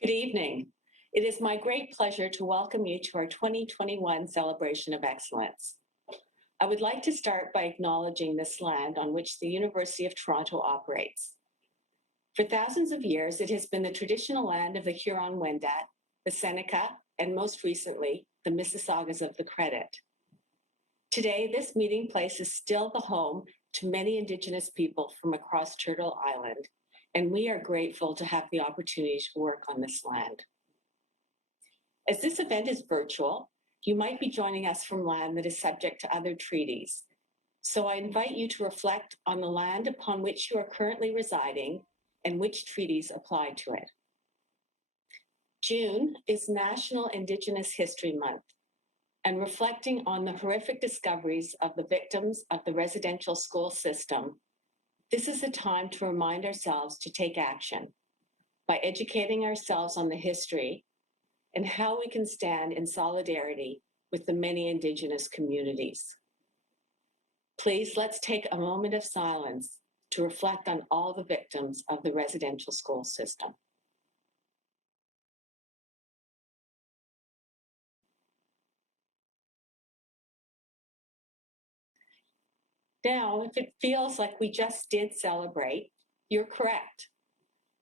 Good evening. It is my great pleasure to welcome you to our 2021 Celebration of Excellence. I would like to start by acknowledging this land on which the University of Toronto operates. For thousands of years, it has been the traditional land of the Huron-Wendat, the Seneca, and most recently, the Mississaugas of the Credit. Today, this meeting place is still the home to many Indigenous people from across Turtle Island, and we are grateful to have the opportunity to work on this land. As this event is virtual, you might be joining us from land that is subject to other treaties. So I invite you to reflect on the land upon which you are currently residing and which treaties apply to it. June is National Indigenous History Month, and reflecting on the horrific discoveries of the victims of the residential school system, this is a time to remind ourselves to take action by educating ourselves on the history and how we can stand in solidarity with the many Indigenous communities. Please, let's take a moment of silence to reflect on all the victims of the residential school system. Now, if it feels like we just did celebrate, you're correct.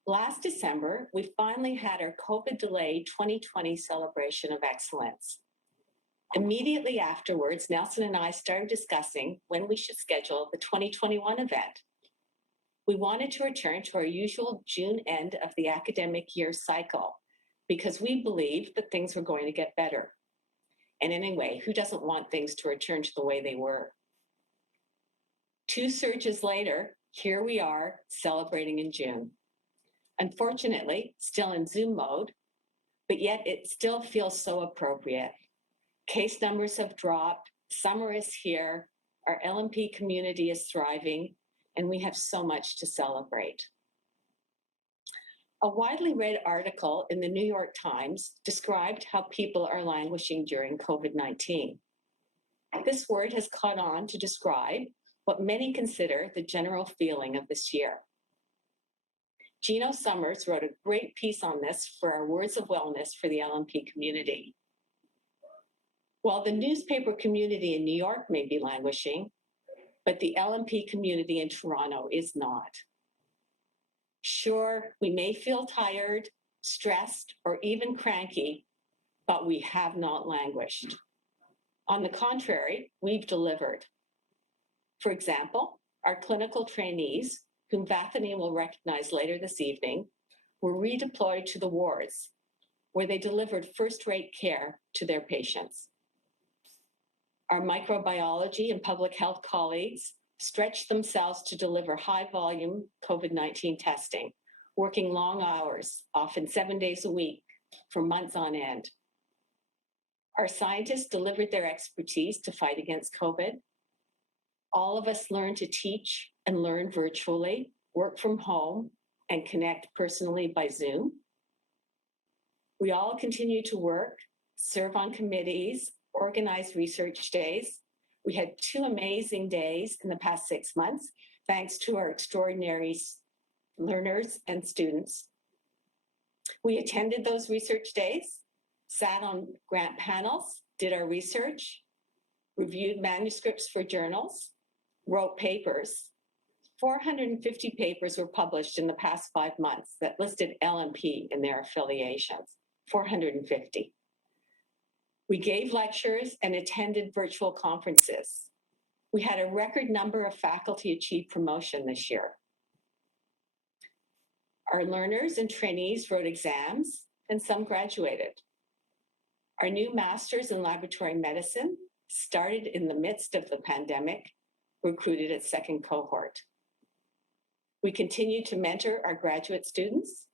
Last December, we finally had our COVID-delayed 2020 Celebration of Excellence. Immediately afterwards, Nelson and I started discussing when we should schedule the 2021 event. We wanted to return to our usual June end of the academic year cycle because we believed that things were going to get better. And anyway, who doesn't want things to return to the way they were? 2 surges later, here we are celebrating in June. Unfortunately, still in Zoom mode, but yet it still feels so appropriate. Case numbers have dropped, summer is here, our LMP community is thriving, and we have so much to celebrate. A widely read article in the New York Times described how people are languishing during COVID-19. This word has caught on to describe what many consider the general feeling of this year. Gino Summers wrote a great piece on this for our Words of Wellness for the LMP community. While the newspaper community in New York may be languishing, but the LMP community in Toronto is not. Sure, we may feel tired, stressed, or even cranky, but we have not languished. On the contrary, we've delivered. For example, our clinical trainees, whom Vathany will recognize later this evening, were redeployed to the wards, where they delivered first-rate care to their patients. Our microbiology and public health colleagues stretched themselves to deliver high-volume COVID-19 testing, working long hours, often 7 days a week, for months on end. Our scientists delivered their expertise to fight against COVID. All of us learned to teach and learn virtually, work from home, and connect personally by Zoom. We all continue to work, serve on committees, organize research days. We had 2 amazing days in the past 6 months, thanks to our extraordinary learners and students. We attended those research days, sat on grant panels, did our research, reviewed manuscripts for journals, wrote papers. 450 papers were published in the past 5 months that listed LMP in their affiliations, 450. We gave lectures and attended virtual conferences. We had a record number of faculty achieve promotion this year. Our learners and trainees wrote exams, and some graduated. Our new masters in laboratory medicine started in the midst of the pandemic, recruited its 2nd cohort. We continue to mentor our graduate students.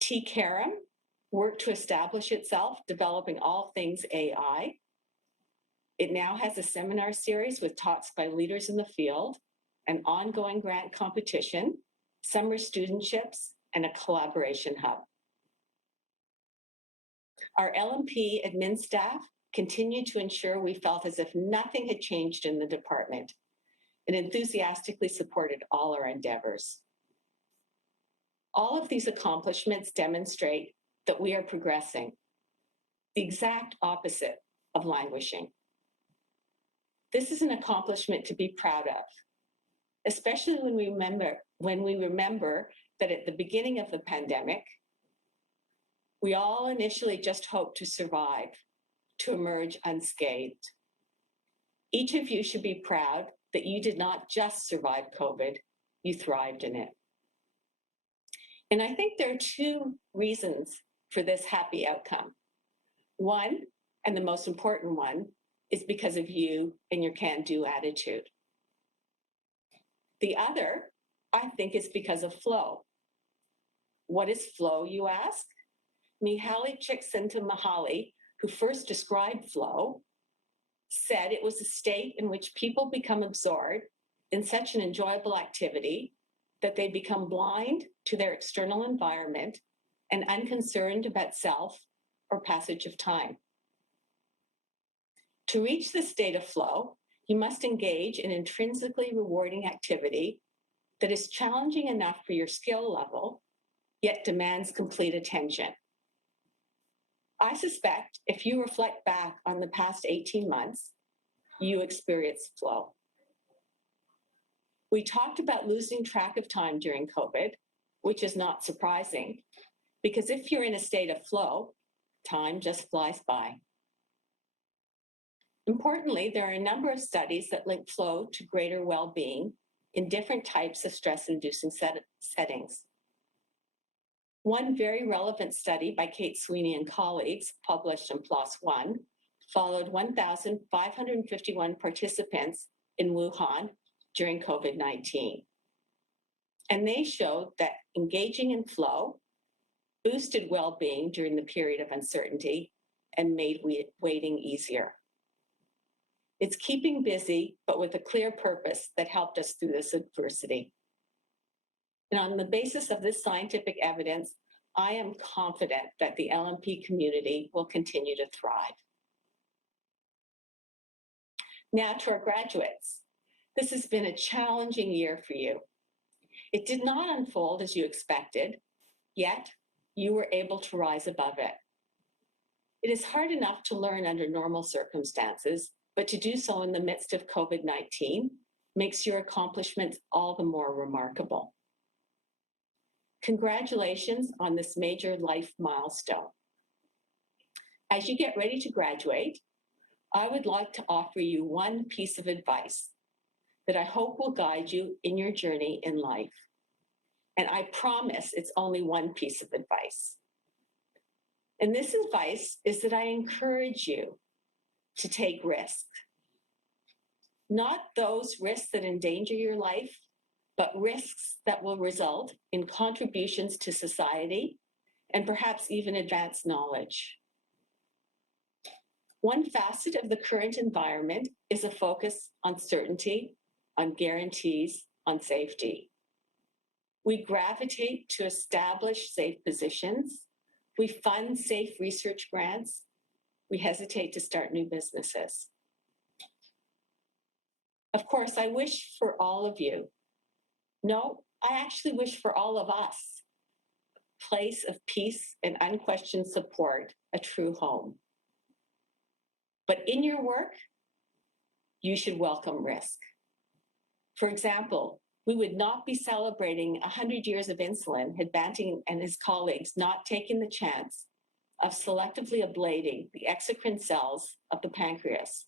TCARM worked to establish itself, developing all things AI. It now has a seminar series with talks by leaders in the field, an ongoing grant competition, summer studentships, and a collaboration hub. Our LMP admin staff continued to ensure we felt as if nothing had changed in the department and enthusiastically supported all our endeavors. All of these accomplishments demonstrate that we are progressing, the exact opposite of languishing. This is an accomplishment to be proud of, especially when we remember that at the beginning of the pandemic, we all initially just hoped to survive, to emerge unscathed. Each of you should be proud that you did not just survive COVID, you thrived in it. And I think there are two reasons for this happy outcome. One, and the most important one, is because of you and your can-do attitude. The other, I think, is because of flow. What is flow, you ask? Mihaly Csikszentmihalyi, who first described flow, said it was a state in which people become absorbed in such an enjoyable activity that they become blind to their external environment and unconcerned about self or passage of time. To reach this state of flow, you must engage in intrinsically rewarding activity that is challenging enough for your skill level, yet demands complete attention. I suspect if you reflect back on the past 18 months, you experienced flow. We talked about losing track of time during COVID, which is not surprising, because if you're in a state of flow, time just flies by. Importantly, there are a number of studies that link flow to greater well-being in different types of stress-inducing settings. One very relevant study by Kate Sweeney and colleagues, published in PLOS ONE, followed 1,551 participants in Wuhan during COVID-19. And they showed that engaging in flow boosted well-being during the period of uncertainty and made waiting easier. It's keeping busy, but with a clear purpose that helped us through this adversity. And on the basis of this scientific evidence, I am confident that the LMP community will continue to thrive. Now to our graduates. This has been a challenging year for you. It did not unfold as you expected, yet you were able to rise above it. It is hard enough to learn under normal circumstances, but to do so in the midst of COVID-19 makes your accomplishments all the more remarkable. Congratulations on this major life milestone. As you get ready to graduate, I would like to offer you one piece of advice that I hope will guide you in your journey in life. And I promise it's only one piece of advice. And this advice is that I encourage you to take risks. Not those risks that endanger your life, but risks that will result in contributions to society and perhaps even advanced knowledge. One facet of the current environment is a focus on certainty, on guarantees, on safety. We gravitate to establish safe positions. We fund safe research grants. We hesitate to start new businesses. Of course, I wish for all of you, no, I actually wish for all of us, a place of peace and unquestioned support, a true home. But in your work, you should welcome risk. For example, we would not be celebrating 100 years of insulin had Banting and his colleagues not taken the chance of selectively ablating the exocrine cells of the pancreas.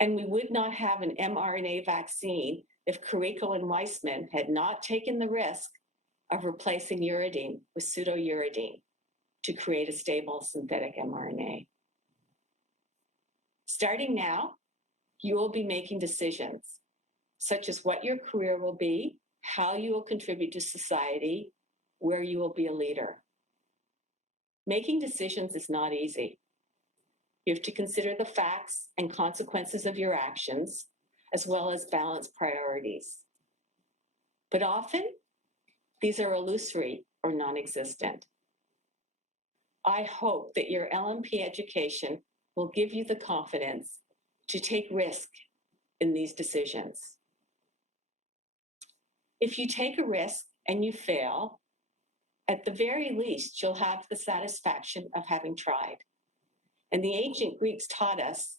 And we would not have an mRNA vaccine if Carrico and Weissman had not taken the risk of replacing uridine with pseudouridine to create a stable synthetic mRNA. Starting now, you will be making decisions, such as what your career will be, how you will contribute to society, where you will be a leader. Making decisions is not easy. You have to consider the facts and consequences of your actions, as well as balance priorities. But often, these are illusory or non-existent. I hope that your LMP education will give you the confidence to take risk in these decisions. If you take a risk and you fail, at the very least, you'll have the satisfaction of having tried. And the ancient Greeks taught us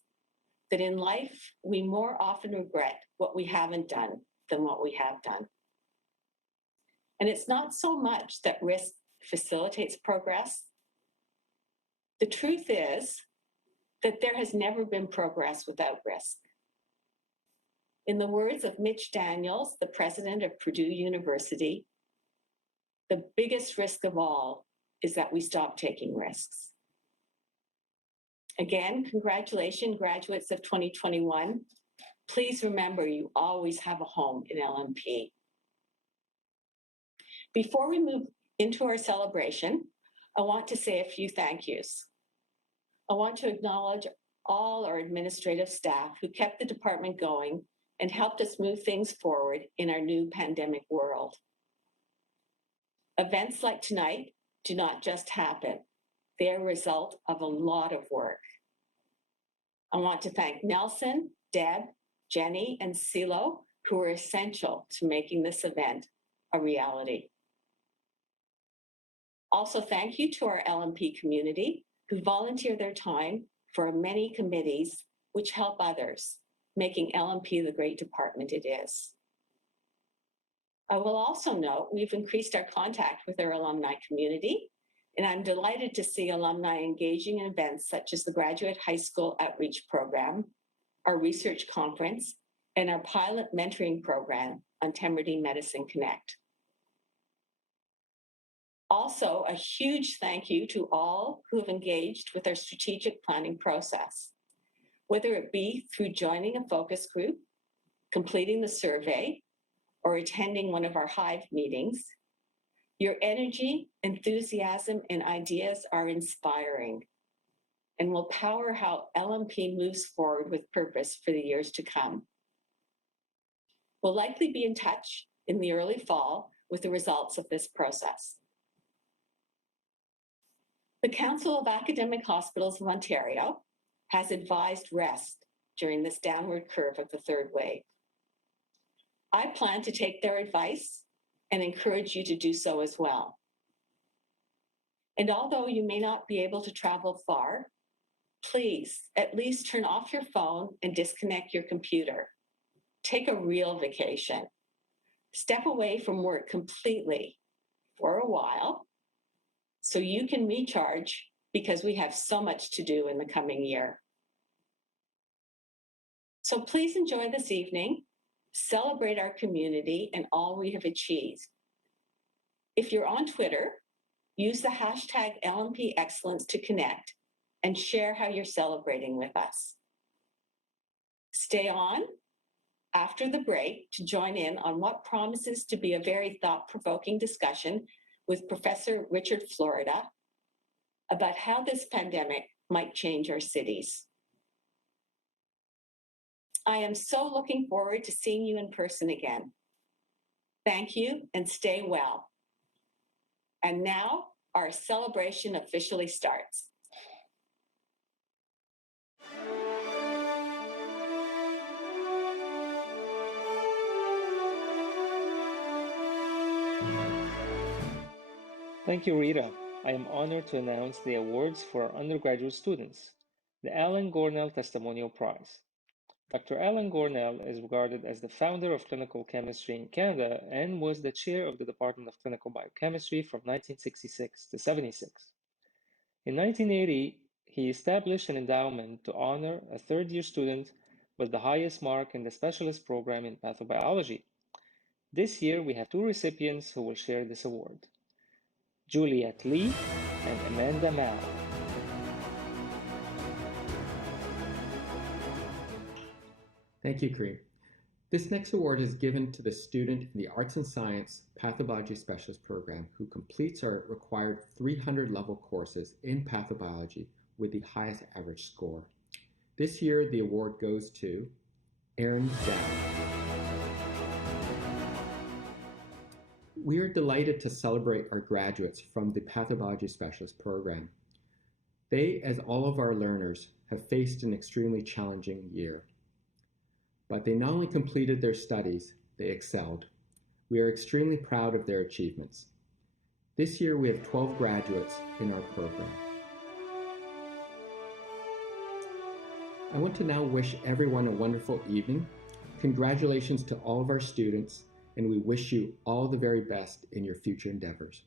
that in life, we more often regret what we haven't done than what we have done. And it's not so much that risk facilitates progress. The truth is that there has never been progress without risk. In the words of Mitch Daniels, the president of Purdue University, the biggest risk of all is that we stop taking risks. Again, congratulations, graduates of 2021. Please remember, you always have a home in LMP. Before we move into our celebration, I want to say a few thank yous. I want to acknowledge all our administrative staff who kept the department going and helped us move things forward in our new pandemic world. Events like tonight do not just happen. They are a result of a lot of work. I want to thank Nelson, Deb, Jenny, and Silo, who are essential to making this event a reality. Also, thank you to our LMP community who volunteer their time for many committees which help others, making LMP the great department it is. I will also note we've increased our contact with our alumni community, and I'm delighted to see alumni engaging in events such as the Graduate High School Outreach Program, our research conference, and our pilot mentoring program on Temerity Medicine Connect. Also, a huge thank you to all who have engaged with our strategic planning process, whether it be through joining a focus group, completing the survey, or attending one of our Hive meetings. Your energy, enthusiasm, and ideas are inspiring and will power how LMP moves forward with purpose for the years to come. We'll likely be in touch in the early fall with the results of this process. The Council of Academic Hospitals of Ontario has advised rest during this downward curve of the third wave. I plan to take their advice and encourage you to do so as well. And although you may not be able to travel far, please at least turn off your phone and disconnect your computer. Take a real vacation. Step away from work completely for a while so you can recharge, because we have so much to do in the coming year. So please enjoy this evening, celebrate our community and all we have achieved. If you're on Twitter, use the hashtag LMP Excellence to connect and share how you're celebrating with us. Stay on after the break to join in on what promises to be a very thought-provoking discussion with Professor Richard Florida about how this pandemic might change our cities. I am so looking forward to seeing you in person again. Thank you and stay well. And now our celebration officially starts. Thank you, Rita. I am honored to announce the awards for our undergraduate students, the Alan Gornell Testimonial Prize. Dr. Alan Gornell is regarded as the founder of clinical chemistry in Canada and was the chair of the Department of Clinical Biochemistry from 1966 to 76. In 1980, he established an endowment to honor a third-year student with the highest mark in the specialist program in pathobiology. This year, we have two recipients who will share this award, Juliet Lee and Amanda Mao. Thank you, Kareem. This next award is given to the student in the Arts and Science Pathobiology Specialist Program who completes our required 300 level courses in pathobiology with the highest average score. This year, the award goes to Erin Dow. We are delighted to celebrate our graduates from the Pathobiology Specialist Program. They, as all of our learners, have faced an extremely challenging year. But they not only completed their studies, they excelled. We are extremely proud of their achievements. This year, we have 12 graduates in our program. I want to now wish everyone a wonderful evening. Congratulations to all of our students, and we wish you all the very best in your future endeavors.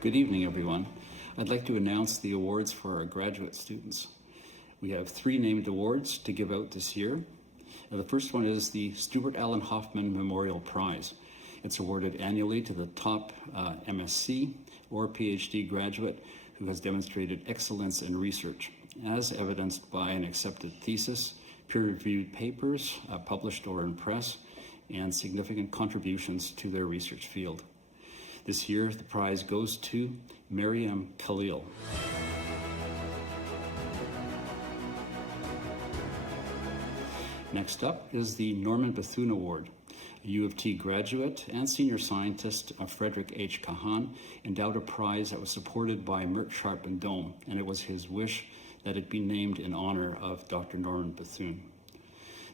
Good evening, everyone. I'd like to announce the awards for our graduate students. We have 3 named awards to give out this year. The first one is the Stuart Allen Hoffman Memorial Prize. It's awarded annually to the top MSc or PhD graduate who has demonstrated excellence in research, as evidenced by an accepted thesis, peer-reviewed papers published or in press, and significant contributions to their research field. This year, the prize goes to Maryam Khalil. Next up is the Norman Bethune Award. A U of T graduate and senior scientist Frederick H. Kahan endowed a prize that was supported by Merck Sharp and Dome, and it was his wish that it be named in honor of Dr. Norman Bethune.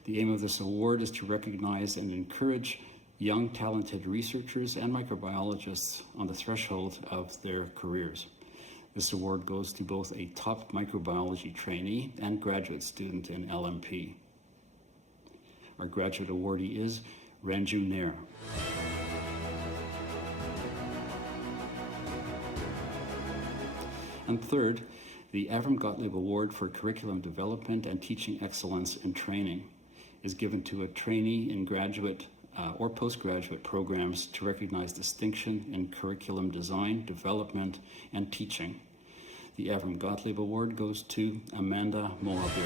The aim of this award is to recognize and encourage young, talented researchers and microbiologists on the threshold of their careers. This award goes to both a top microbiology trainee and graduate student in LMP. Our graduate awardee is Ranju Nair. And third, the Avram Gottlieb Award for Curriculum Development and Teaching Excellence in Training is given to a trainee in graduate or postgraduate programs to recognize distinction in curriculum design, development, and teaching. The Avram Gottlieb Award goes to Amanda Moabir.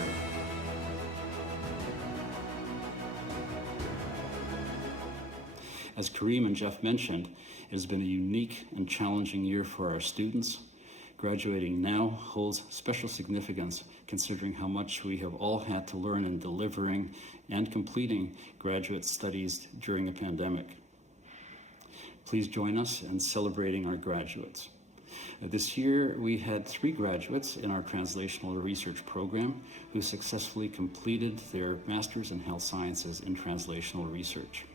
As Kareem and Jeff mentioned, it has been a unique and challenging year for our students. Graduating now holds special significance considering how much we have all had to learn in delivering and completing graduate studies during a pandemic. Please join us in celebrating our graduates. This year, we had 3 graduates in our translational research program who successfully completed their Master's in Health Sciences in Translational Research.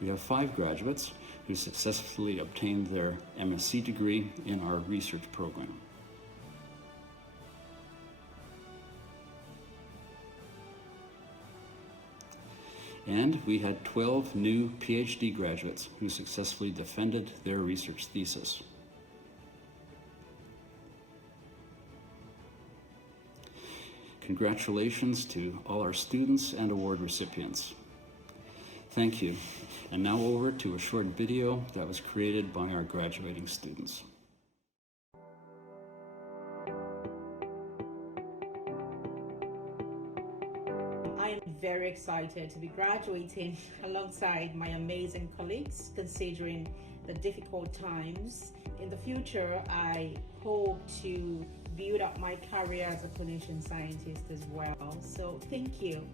We have 5 graduates who successfully obtained their MSc degree in our research program. And we had 12 new PhD graduates who successfully defended their research thesis. Congratulations to all our students and award recipients. Thank you. And now over to a short video that was created by our graduating students. excited to be graduating alongside my amazing colleagues, considering the difficult times. In the future, I hope to build up my career as a clinician scientist as well. So thank you.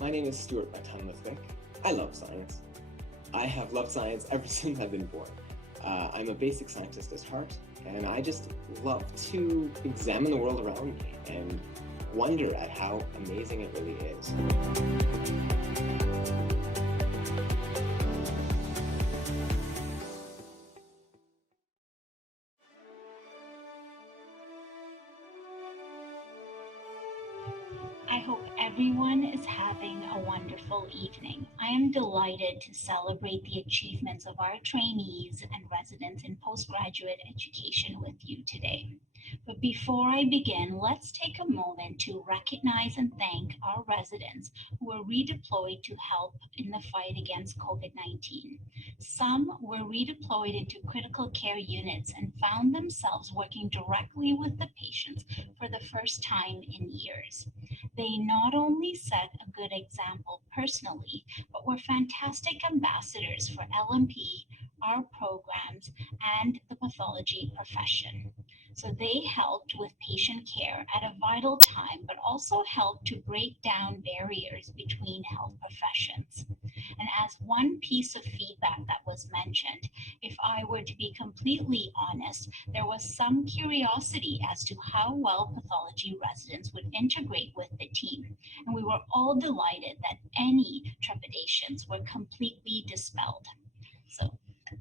My name is Stuart Lithwick. I love science. I have loved science ever since I've been born. I'm a basic scientist at heart, and I just love to examine the world around me and wonder at how amazing it really is. I hope everyone is having a wonderful evening. I am delighted to celebrate the achievements of our trainees and residents in postgraduate education with you today. But before I begin, let's take a moment to recognize and thank our residents who were redeployed to help in the fight against COVID-19. Some were redeployed into critical care units and found themselves working directly with the patients for the first time in years. They not only set a good example personally, but were fantastic ambassadors for LMP, our programs, and the pathology profession. So they helped with patient care at a vital time, but also helped to break down barriers between health professions. And as one piece of feedback that was mentioned, if I were to be completely honest, there was some curiosity as to how well pathology residents would integrate with the team. And we were all delighted that any trepidations were completely dispelled. So,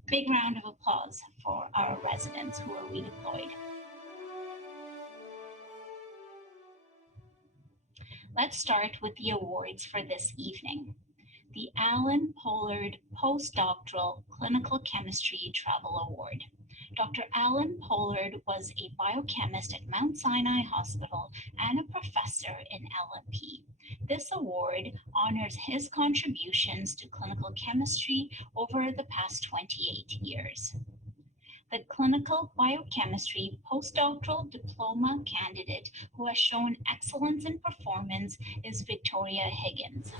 big round of applause for our residents who are redeployed. Let's start with the awards for this evening. The Alan Pollard Postdoctoral Clinical Chemistry Travel Award. Dr. Alan Pollard was a biochemist at Mount Sinai Hospital and a professor in LMP. This award honors his contributions to clinical chemistry over the past 28 years. The Clinical Biochemistry Postdoctoral Diploma candidate who has shown excellence in performance is Victoria Higgins.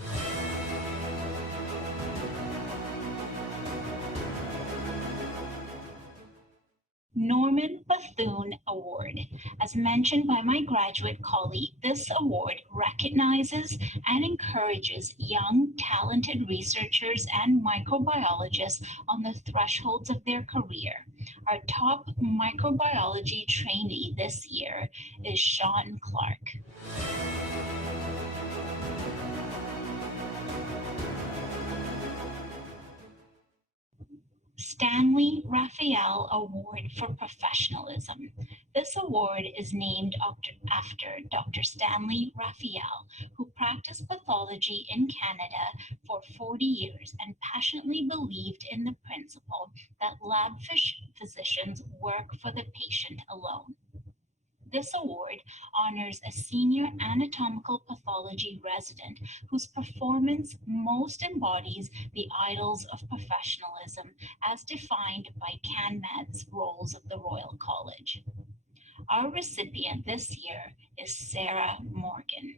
Norman Bethune Award. As mentioned by my graduate colleague, this award recognizes and encourages young, talented researchers and microbiologists on the thresholds of their career. Our top microbiology trainee this year is Sean Clark. Stanley Raphael Award for Professionalism. This award is named after Dr. Stanley Raphael, who practiced pathology in Canada for 40 years and passionately believed in the principle that lab physicians work for the patient alone. This award honors a senior anatomical pathology resident whose performance most embodies the ideals of professionalism as defined by CanMed's roles of the Royal College. Our recipient this year is Sarah Morgan.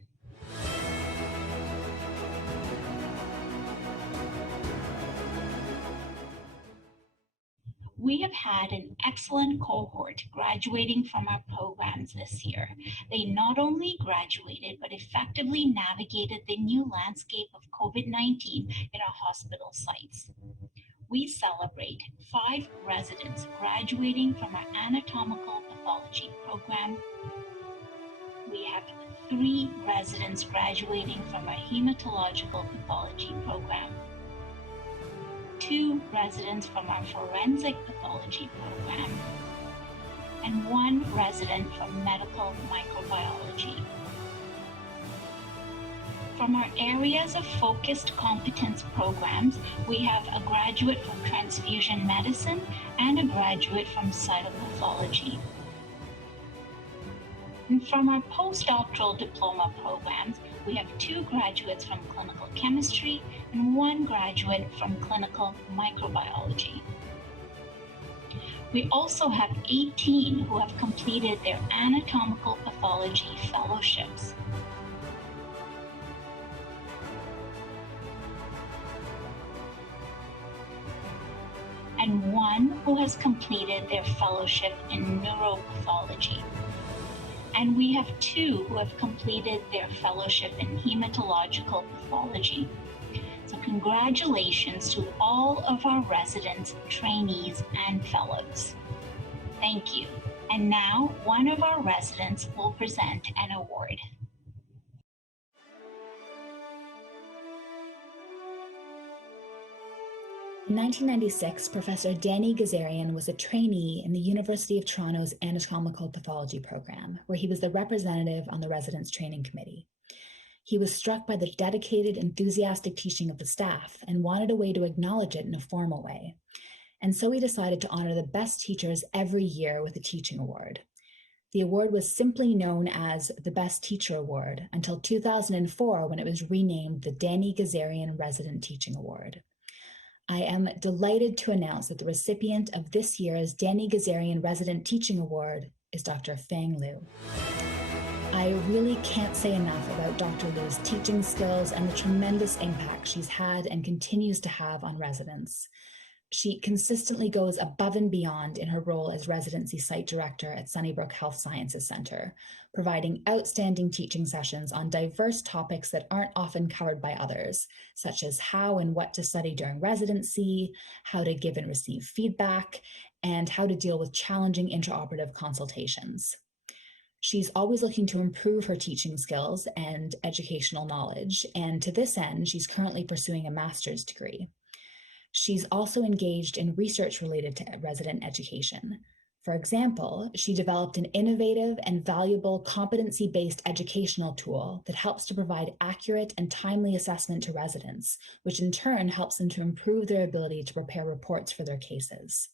We have had an excellent cohort graduating from our programs this year. They not only graduated, but effectively navigated the new landscape of COVID-19 in our hospital sites. We celebrate 5 residents graduating from our anatomical pathology program. We have 3 residents graduating from our hematological pathology program, 2 residents from our forensic pathology program, and 1 resident from medical microbiology. From our areas of focused competence programs, we have a graduate from transfusion medicine and a graduate from cytopathology. And from our postdoctoral diploma programs, we have 2 graduates from clinical chemistry and 1 graduate from clinical microbiology. We also have 18 who have completed their anatomical pathology fellowships. And 1 who has completed their fellowship in neuropathology. And we have 2 who have completed their fellowship in hematological pathology. So congratulations to all of our residents, trainees, and fellows. Thank you. And now one of our residents will present an award. In 1996, Professor Danny Gazarian was a trainee in the University of Toronto's Anatomical Pathology program, where he was the representative on the Residence Training Committee. He was struck by the dedicated, enthusiastic teaching of the staff and wanted a way to acknowledge it in a formal way. And so he decided to honor the best teachers every year with a teaching award. The award was simply known as the Best Teacher Award until 2004, when it was renamed the Danny Gazarian Resident Teaching Award. I am delighted to announce that the recipient of this year's Danny Gazarian Resident Teaching Award is Dr. Fang Liu. I really can't say enough about Dr. Liu's teaching skills and the tremendous impact she's had and continues to have on residents. She consistently goes above and beyond in her role as residency site director at Sunnybrook Health Sciences Center, providing outstanding teaching sessions on diverse topics that aren't often covered by others, such as how and what to study during residency, how to give and receive feedback, and how to deal with challenging intraoperative consultations. She's always looking to improve her teaching skills and educational knowledge, and to this end, she's currently pursuing a master's degree. She's also engaged in research related to resident education. For example, she developed an innovative and valuable competency-based educational tool that helps to provide accurate and timely assessment to residents, which in turn helps them to improve their ability to prepare reports for their cases.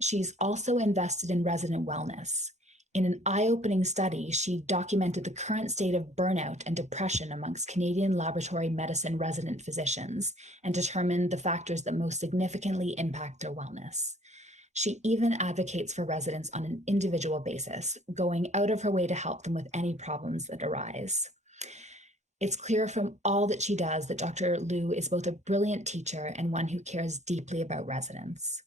She's also invested in resident wellness. In an eye-opening study, she documented the current state of burnout and depression amongst Canadian laboratory medicine resident physicians and determined the factors that most significantly impact their wellness. She even advocates for residents on an individual basis, going out of her way to help them with any problems that arise. It's clear from all that she does that Dr. Liu is both a brilliant teacher and one who cares deeply about residents.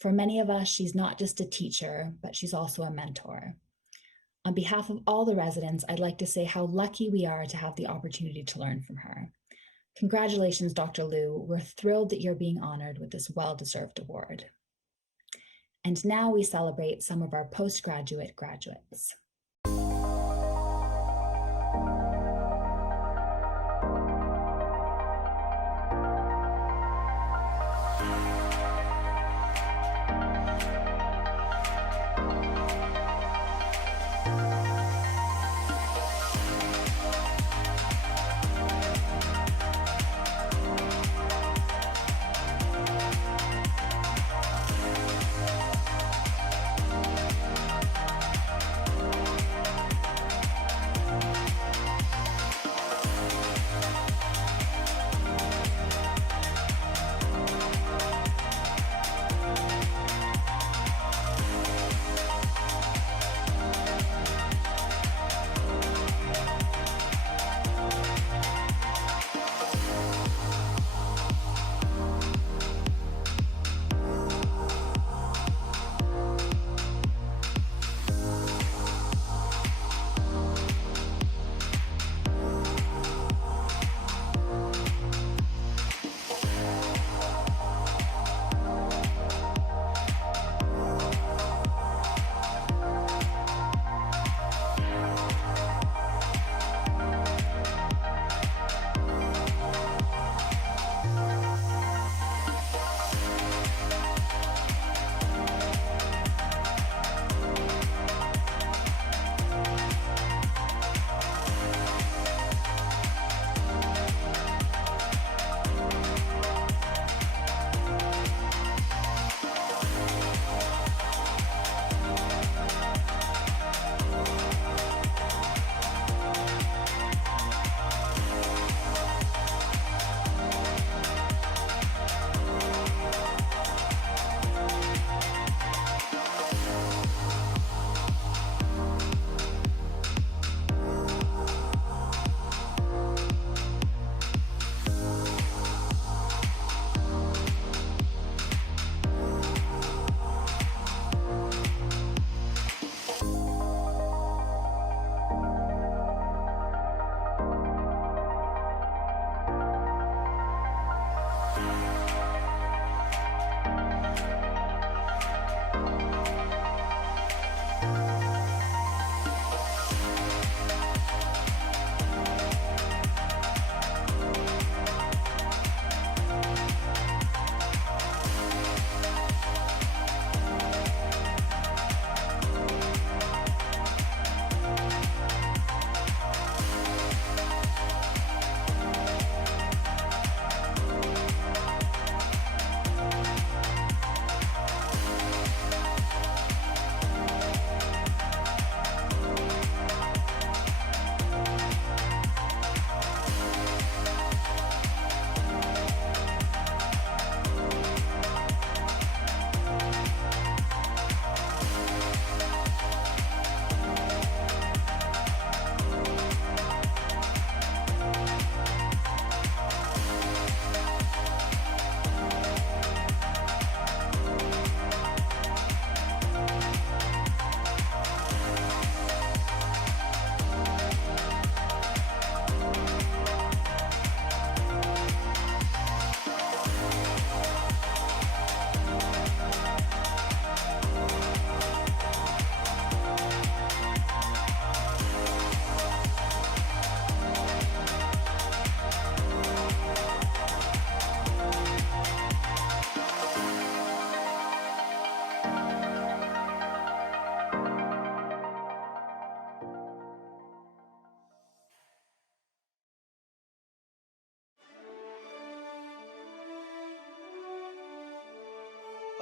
For many of us, she's not just a teacher, but she's also a mentor. On behalf of all the residents, I'd like to say how lucky we are to have the opportunity to learn from her. Congratulations, Dr. Liu. We're thrilled that you're being honored with this well-deserved award. And now we celebrate some of our postgraduate graduates.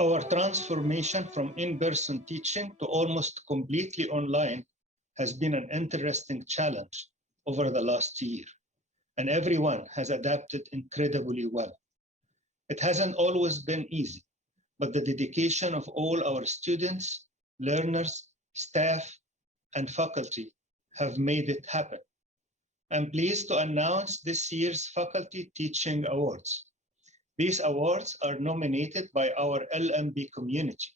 Our transformation from in-person teaching to almost completely online has been an interesting challenge over the last year, and everyone has adapted incredibly well. It hasn't always been easy, but the dedication of all our students, learners, staff, and faculty have made it happen. I'm pleased to announce this year's Faculty Teaching Awards. These awards are nominated by our LMP community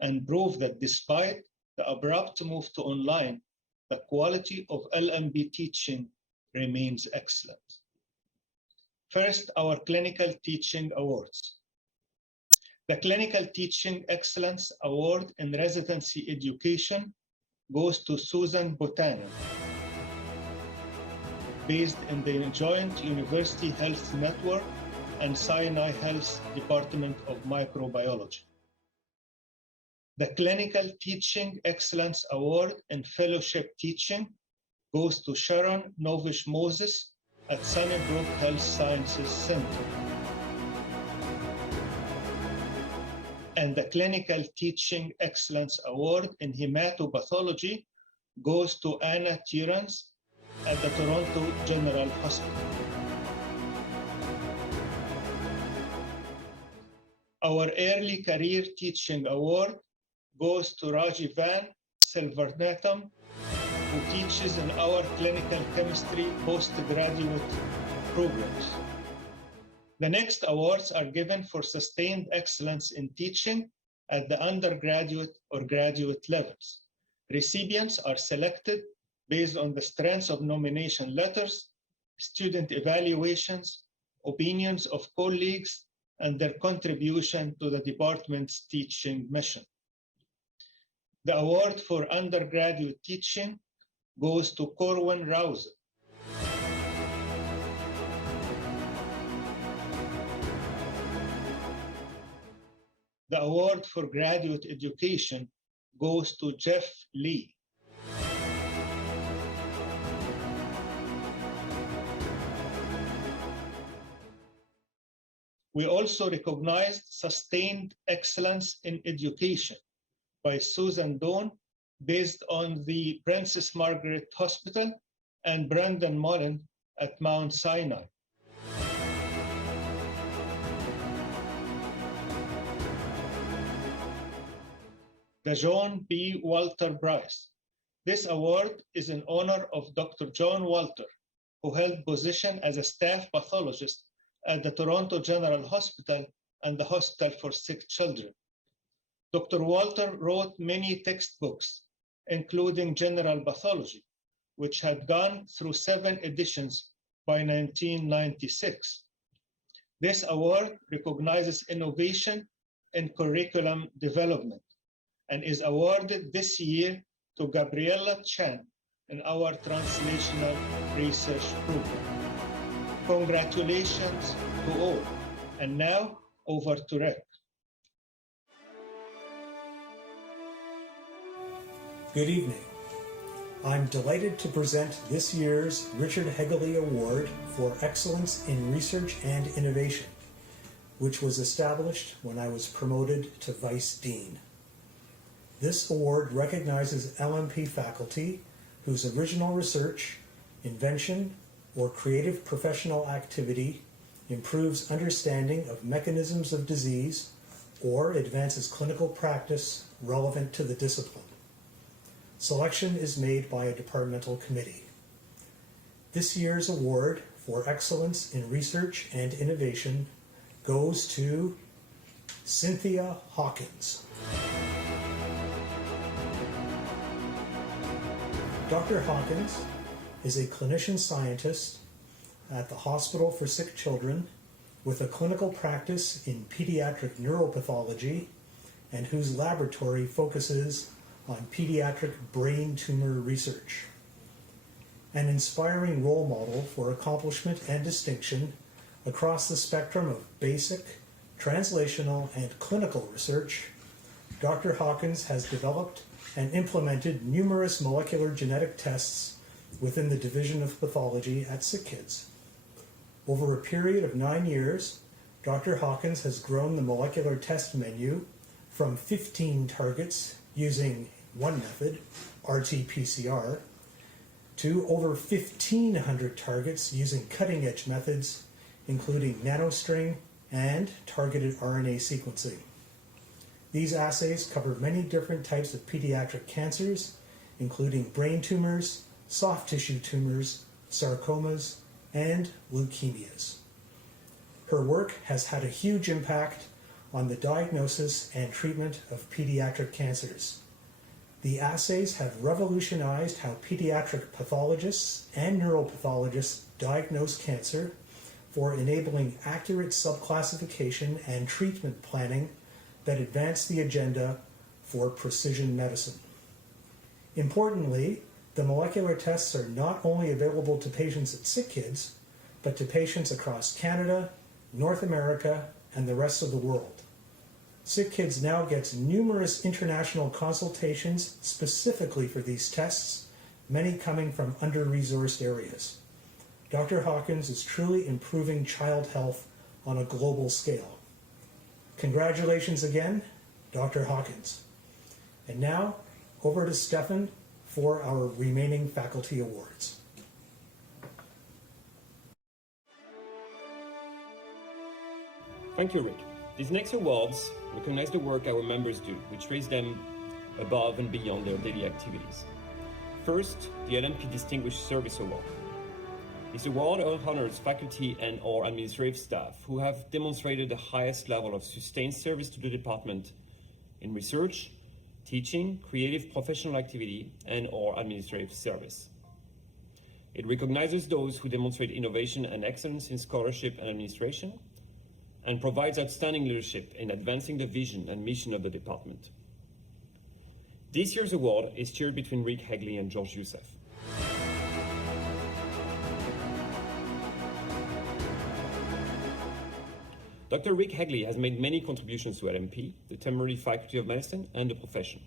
and prove that despite the abrupt move to online, the quality of LMP teaching remains excellent. First, our Clinical Teaching Awards. The Clinical Teaching Excellence Award in Residency Education goes to Susan Botanen, based in the Joint University Health Network and Sinai Health Department of Microbiology. The Clinical Teaching Excellence Award in Fellowship Teaching goes to Sharon Novish-Moses at Sunnybrook Health Sciences Center. And the Clinical Teaching Excellence Award in Hematopathology goes to Anna Tierans at the Toronto General Hospital. Our Early Career Teaching Award goes to Rajivan Silvernatham, who teaches in our clinical chemistry postgraduate programs. The next awards are given for sustained excellence in teaching at the undergraduate or graduate levels. Recipients are selected based on the strengths of nomination letters, student evaluations, opinions of colleagues, and their contribution to the department's teaching mission. The award for undergraduate teaching goes to Corwin Rouse. The award for graduate education goes to Jeff Lee. We also recognized sustained excellence in education by Susan Doan, based on the Princess Margaret Hospital, and Brandon Mullen at Mount Sinai. The John B. Walter Prize. This award is in honor of Dr. John Walter, who held position as a staff pathologist at the Toronto General Hospital and the Hospital for Sick Children. Dr. Walter wrote many textbooks, including General Pathology, which had gone through 7 editions by 1996. This award recognizes innovation in curriculum development and is awarded this year to Gabriella Chan in our translational research program. Congratulations to all. And now over to Rick. Good evening. I'm delighted to present this year's Richard Hegley Award for Excellence in Research and Innovation, which was established when I was promoted to Vice Dean. This award recognizes LMP faculty whose original research, invention, or creative professional activity improves understanding of mechanisms of disease or advances clinical practice relevant to the discipline. Selection is made by a departmental committee. This year's award for excellence in research and innovation goes to Cynthia Hawkins. Dr. Hawkins is a clinician scientist at the Hospital for Sick Children with a clinical practice in pediatric neuropathology and whose laboratory focuses on pediatric brain tumor research. An inspiring role model for accomplishment and distinction across the spectrum of basic, translational, and clinical research, Dr. Hawkins has developed and implemented numerous molecular genetic tests within the Division of Pathology at SickKids. Over a period of 9 years, Dr. Hawkins has grown the molecular test menu from 15 targets using one method, RT-PCR, to over 1,500 targets using cutting-edge methods, including nanostring and targeted RNA sequencing. These assays cover many different types of pediatric cancers, including brain tumors, soft tissue tumors, sarcomas, and leukemias. Her work has had a huge impact on the diagnosis and treatment of pediatric cancers. The assays have revolutionized how pediatric pathologists and neuropathologists diagnose cancer for enabling accurate subclassification and treatment planning that advance the agenda for precision medicine. Importantly, the molecular tests are not only available to patients at SickKids, but to patients across Canada, North America, and the rest of the world. SickKids now gets numerous international consultations specifically for these tests, many coming from under-resourced areas. Dr. Hawkins is truly improving child health on a global scale. Congratulations again, Dr. Hawkins. And now, over to Stefan for our remaining faculty awards. Thank you, Rick. These next awards recognize the work our members do, which raise them above and beyond their daily activities. First, the LMP Distinguished Service Award. This award honors faculty and or administrative staff who have demonstrated the highest level of sustained service to the department in research, teaching, creative professional activity, and or administrative service. It recognizes those who demonstrate innovation and excellence in scholarship and administration, and provides outstanding leadership in advancing the vision and mission of the department. This year's award is shared between Rick Hagley and George Youssef. Dr. Rick Hagley has made many contributions to LMP, the Temerity Faculty of Medicine, and the profession.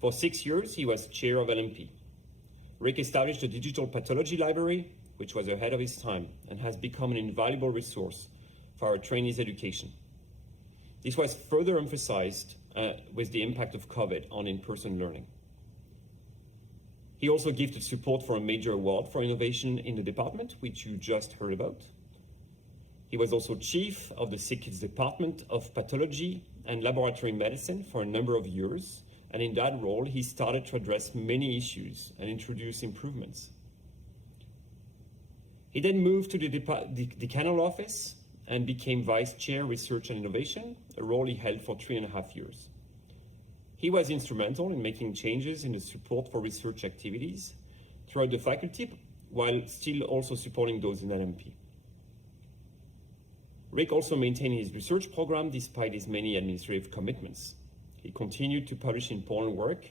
For 6 years, he was chair of LMP. Rick established a digital pathology library, which was ahead of its time, and has become an invaluable resource for our trainees' education. This was further emphasized with the impact of COVID on in-person learning. He also gifted support for a major award for innovation in the department, which you just heard about. He was also chief of the SickKids Department of Pathology and Laboratory Medicine for a number of years, and in that role, he started to address many issues and introduce improvements. He then moved to the decanal office and became Vice Chair Research and Innovation, a role he held for 3.5 years. He was instrumental in making changes in the support for research activities throughout the faculty, while still also supporting those in LMP. Rick also maintained his research program despite his many administrative commitments. He continued to publish important work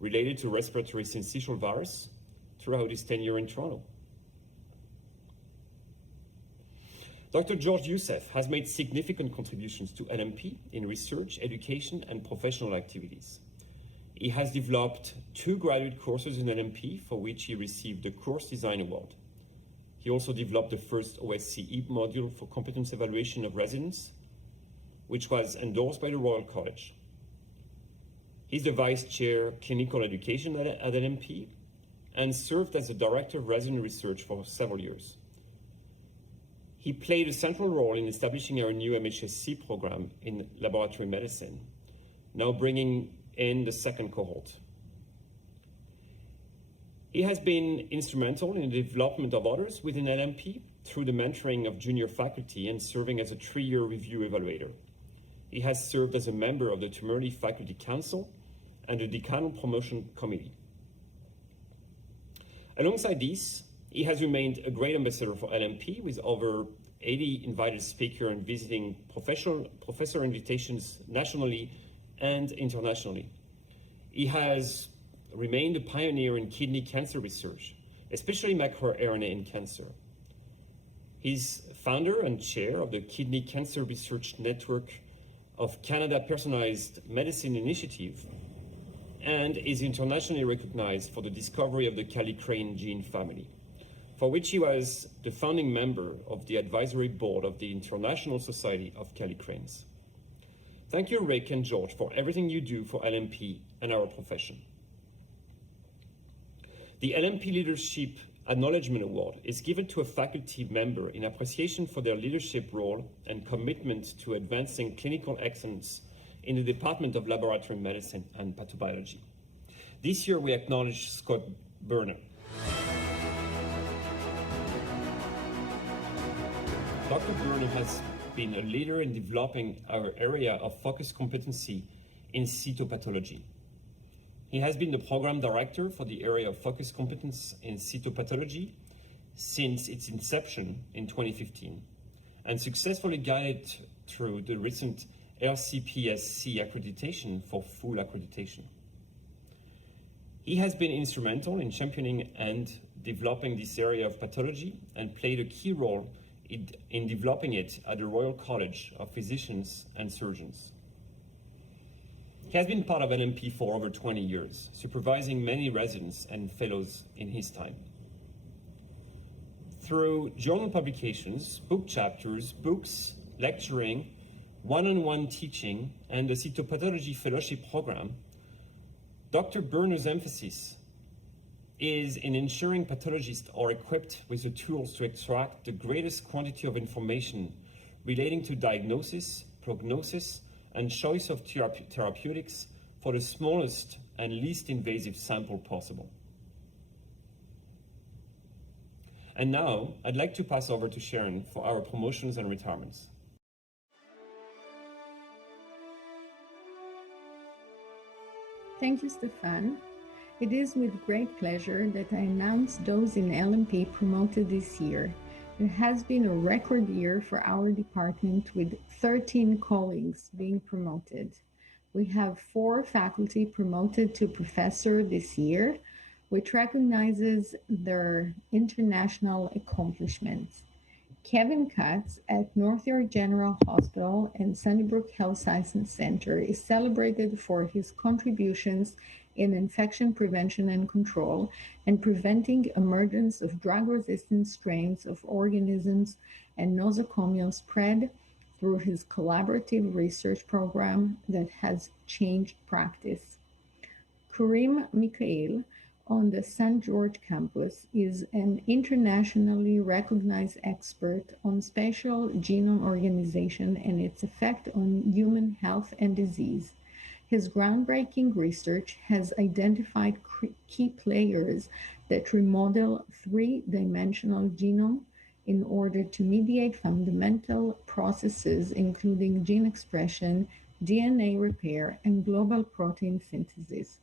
related to respiratory syncytial virus throughout his tenure in Toronto. Dr. George Youssef has made significant contributions to LMP in research, education, and professional activities. He has developed 2 graduate courses in LMP for which he received the Course Design Award. He also developed the first OSCE module for competence evaluation of residents, which was endorsed by the Royal College. He's the Vice Chair Clinical Education at LMP and served as the Director of Resident Research for several years. He played a central role in establishing our new MHSC program in laboratory medicine, now bringing in the 2nd cohort. He has been instrumental in the development of others within LMP through the mentoring of junior faculty and serving as a 3-year review evaluator. He has served as a member of the Temerity Faculty Council and the Decanal Promotion Committee. Alongside these, he has remained a great ambassador for LMP with over 80 invited speaker and visiting professor invitations nationally and internationally. He has remained a pioneer in kidney cancer research, especially microRNA in cancer. He's founder and chair of the Kidney Cancer Research Network of Canada Personalized Medicine Initiative, and is internationally recognized for the discovery of the Kallikrein gene family, for which he was the founding member of the advisory board of the International Society of Kallikreins. Thank you, Rick and George, for everything you do for LMP and our profession. The LMP Leadership Acknowledgement Award is given to a faculty member in appreciation for their leadership role and commitment to advancing clinical excellence in the Department of Laboratory Medicine and Pathobiology. This year, we acknowledge Scott Berner. Dr. Berner has been a leader in developing our area of focus competency in cytopathology. He has been the program director for the area of focus competence in cytopathology since its inception in 2015, and successfully guided through the recent RCPSC accreditation for full accreditation. He has been instrumental in championing and developing this area of pathology and played a key role in developing it at the Royal College of Physicians and Surgeons. He has been part of LMP for over 20 years, supervising many residents and fellows in his time. Through journal publications, book chapters, books, lecturing, one-on-one teaching, and the cytopathology fellowship program, Dr. Berner's emphasis is in ensuring pathologists are equipped with the tools to extract the greatest quantity of information relating to diagnosis, prognosis, and choice of therapeutics for the smallest and least invasive sample possible. And now, I'd like to pass over to Sharon for our promotions and retirements. Thank you, Stefan. It is with great pleasure that I announce those in LMP promoted this year. It has been a record year for our department with 13 colleagues being promoted. We have 4 faculty promoted to professor this year, which recognizes their international accomplishments. Kevin Katz at North York General Hospital and Sunnybrook Health Sciences Center is celebrated for his contributions in infection prevention and control and preventing emergence of drug-resistant strains of organisms and nosocomial spread through his collaborative research program that has changed practice. Karim Mikhail on the St. George campus is an internationally recognized expert on spatial genome organization and its effect on human health and disease. His groundbreaking research has identified key players that remodel 3-dimensional genome in order to mediate fundamental processes including gene expression, DNA repair, and global protein synthesis.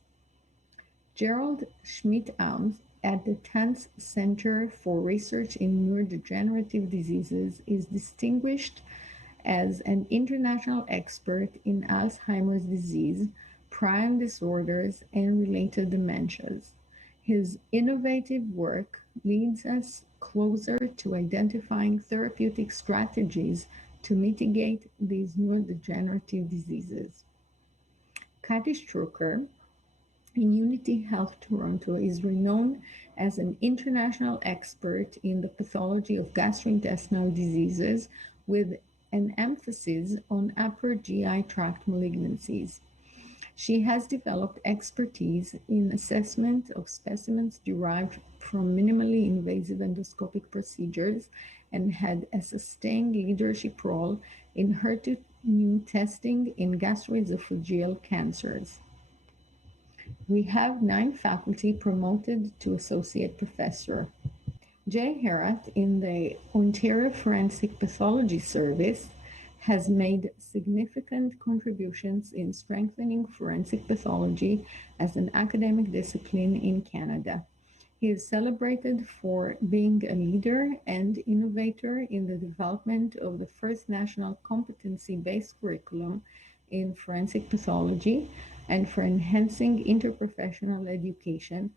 Gerald Schmidt-Alms at the Tanz Center for Research in Neurodegenerative Diseases is distinguished as an international expert in Alzheimer's disease, prion disorders, and related dementias. His innovative work leads us closer to identifying therapeutic strategies to mitigate these neurodegenerative diseases. Kathy Strucker in Unity Health Toronto is renowned as an international expert in the pathology of gastrointestinal diseases with an emphasis on upper GI tract malignancies. She has developed expertise in assessment of specimens derived from minimally invasive endoscopic procedures and had a sustained leadership role in HER2 testing in gastroesophageal cancers. We have 9 faculty promoted to associate professor. Jay Herat in the Ontario Forensic Pathology Service has made significant contributions in strengthening forensic pathology as an academic discipline in Canada. He is celebrated for being a leader and innovator in the development of the first national competency-based curriculum in forensic pathology and for enhancing interprofessional education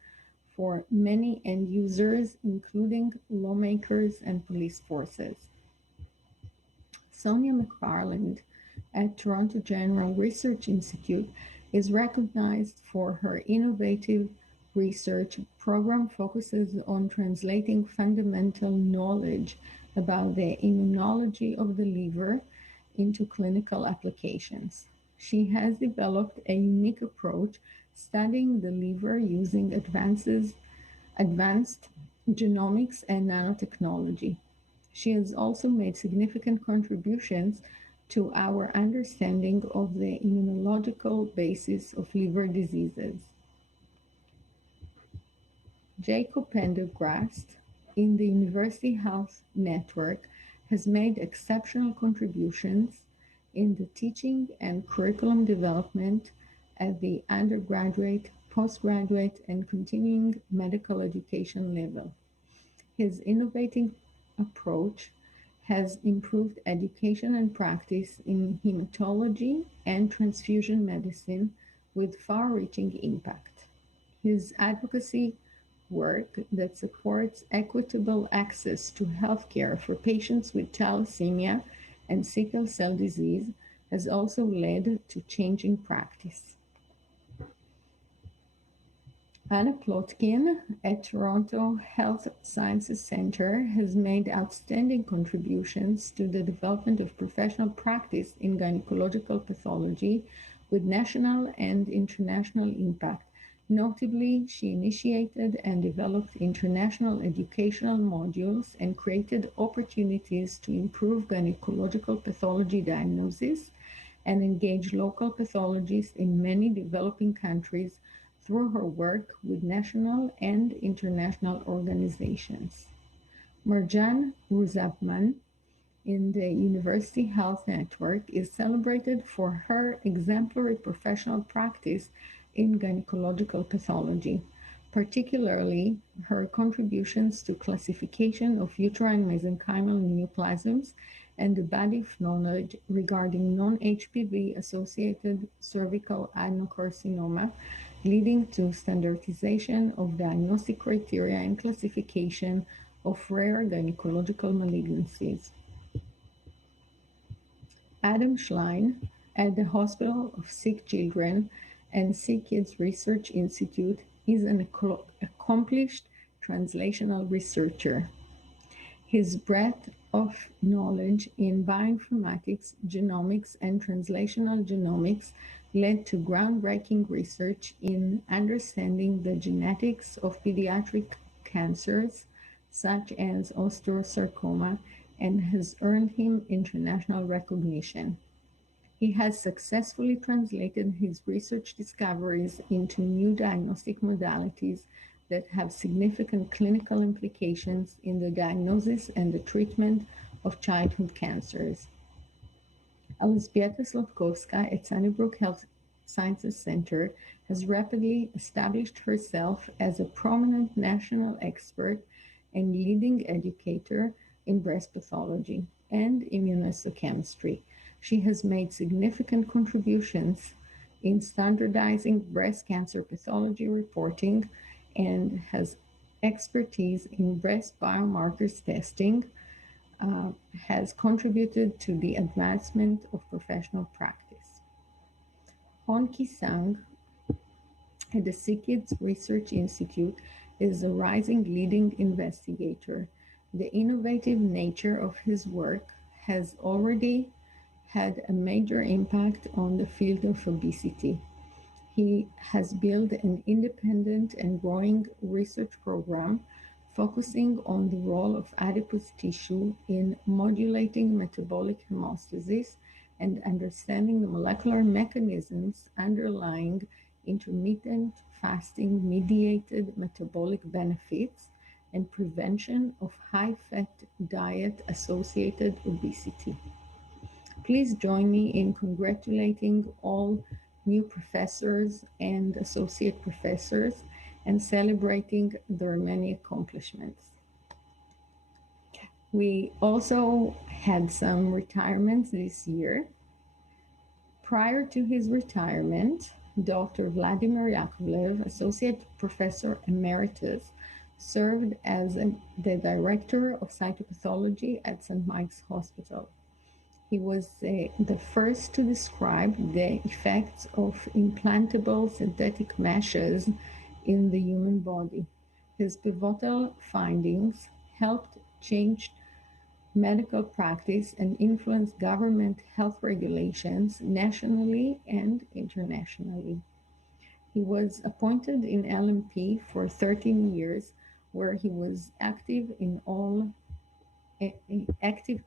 for many end users, including lawmakers and police forces. Sonia McFarland at Toronto General Research Institute is recognized for her innovative research program focuses on translating fundamental knowledge about the immunology of the liver into clinical applications. She has developed a unique approach studying the liver using advanced genomics and nanotechnology. She has also made significant contributions to our understanding of the immunological basis of liver diseases. Jacob Pendergrast in the University Health Network has made exceptional contributions in the teaching and curriculum development at the undergraduate, postgraduate, and continuing medical education level. His innovative approach has improved education and practice in hematology and transfusion medicine with far-reaching impact. His advocacy work that supports equitable access to healthcare for patients with thalassemia and sickle cell disease has also led to changing practice. Anna Plotkin at Toronto Health Sciences Centre has made outstanding contributions to the development of professional practice in gynecological pathology with national and international impact. Notably, she initiated and developed international educational modules and created opportunities to improve gynecological pathology diagnosis and engage local pathologists in many developing countries through her work with national and international organizations. Marjan Ruzabman in the University Health Network is celebrated for her exemplary professional practice in gynecological pathology, particularly her contributions to classification of uterine mesenchymal neoplasms and the body of knowledge regarding non-HPV associated cervical adenocarcinoma, leading to standardization of diagnostic criteria and classification of rare gynecological malignancies. Adam Schlein at the Hospital of Sick Children and Sick Kids Research Institute is an accomplished translational researcher. His breadth of knowledge in bioinformatics, genomics, and translational genomics led to groundbreaking research in understanding the genetics of pediatric cancers, such as osteosarcoma, and has earned him international recognition. He has successfully translated his research discoveries into new diagnostic modalities that have significant clinical implications in the diagnosis and the treatment of childhood cancers. Elżbieta Slavkowska at Sunnybrook Health Sciences Center has rapidly established herself as a prominent national expert and leading educator in breast pathology and immunohistochemistry. She has made significant contributions in standardizing breast cancer pathology reporting and has expertise in breast biomarkers testing, has contributed to the advancement of professional practice. Hon Ki-sang at the SickKids Research Institute is a rising leading investigator. The innovative nature of his work has already had a major impact on the field of obesity. He has built an independent and growing research program focusing on the role of adipose tissue in modulating metabolic hemostasis and understanding the molecular mechanisms underlying intermittent fasting mediated metabolic benefits and prevention of high-fat diet associated obesity. Please join me in congratulating all new professors and associate professors and celebrating their many accomplishments. We also had some retirements this year. Prior to his retirement, Dr. Vladimir Yakovlev, Associate Professor Emeritus, served as the Director of Cytopathology at St. Mike's Hospital. He was the first to describe the effects of implantable synthetic meshes in the human body. His pivotal findings helped change medical practice and influence government health regulations nationally and internationally. He was appointed in LMP for 13 years, where he was active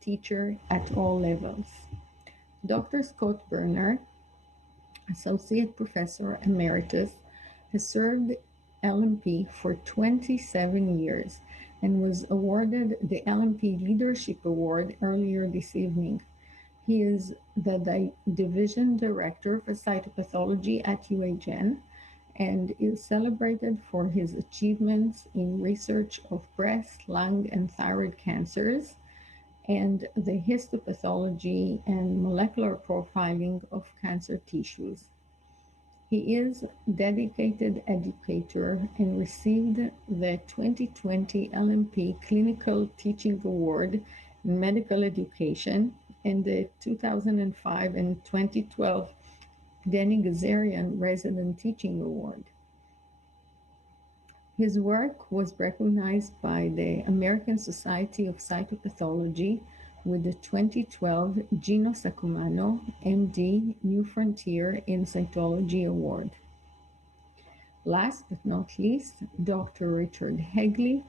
teacher at all levels. Dr. Scott Berner, Associate Professor Emeritus, has served LMP for 27 years and was awarded the LMP Leadership Award earlier this evening. He is the Division Director for Cytopathology at UHN and is celebrated for his achievements in research of breast, lung, and thyroid cancers and the histopathology and molecular profiling of cancer tissues. He is a dedicated educator and received the 2020 LMP Clinical Teaching Award in Medical Education and the 2005 and 2012 Denny Gazarian Resident Teaching Award. His work was recognized by the American Society of Cytopathology with the 2012 Gino Sacomano, MD, New Frontier in Cytology Award. Last but not least, Dr. Richard Hegley,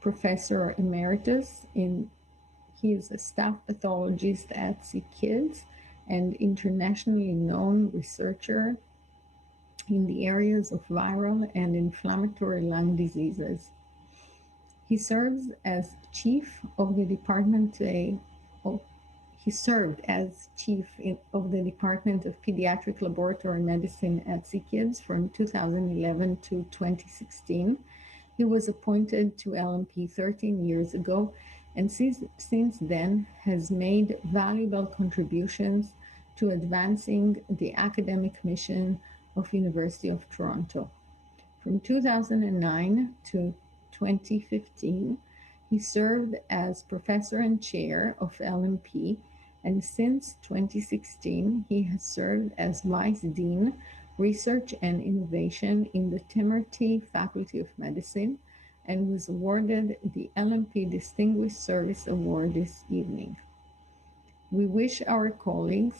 Professor Emeritus he is a staff pathologist at SickKids and internationally known researcher in the areas of viral and inflammatory lung diseases. He serves as chief of the Department of Pediatric Laboratory Medicine at SickKids from 2011 to 2016. He was appointed to LMP 13 years ago and since then has made valuable contributions to advancing the academic mission of University of Toronto. From 2009 to 2015, he served as professor and chair of LMP, and since 2016, he has served as vice dean, research and innovation in the Temerty Faculty of Medicine, and was awarded the LMP Distinguished Service Award this evening. We wish our colleagues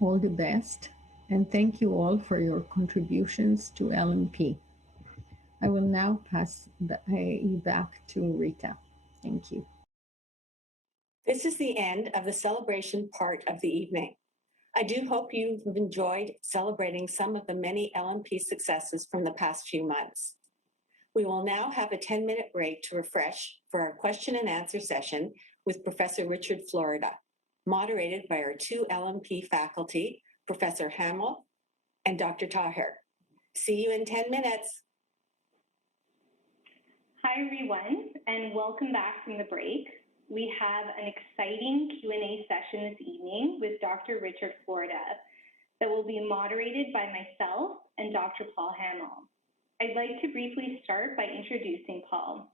all the best, and thank you all for your contributions to LMP. I will now pass you back to Rita. Thank you. This is the end of the celebration part of the evening. I do hope you've enjoyed celebrating some of the many LMP successes from the past few months. We will now have a 10-minute break to refresh for our question and answer session with Professor Richard Florida, moderated by our two LMP faculty, Professor Hamill and Dr. Taher. See you in 10 minutes. Hi, everyone, and welcome back from the break. We have an exciting Q&A session this evening with Dr. Richard Florida that will be moderated by myself and Dr. Paul Hamill. I'd like to briefly start by introducing Paul.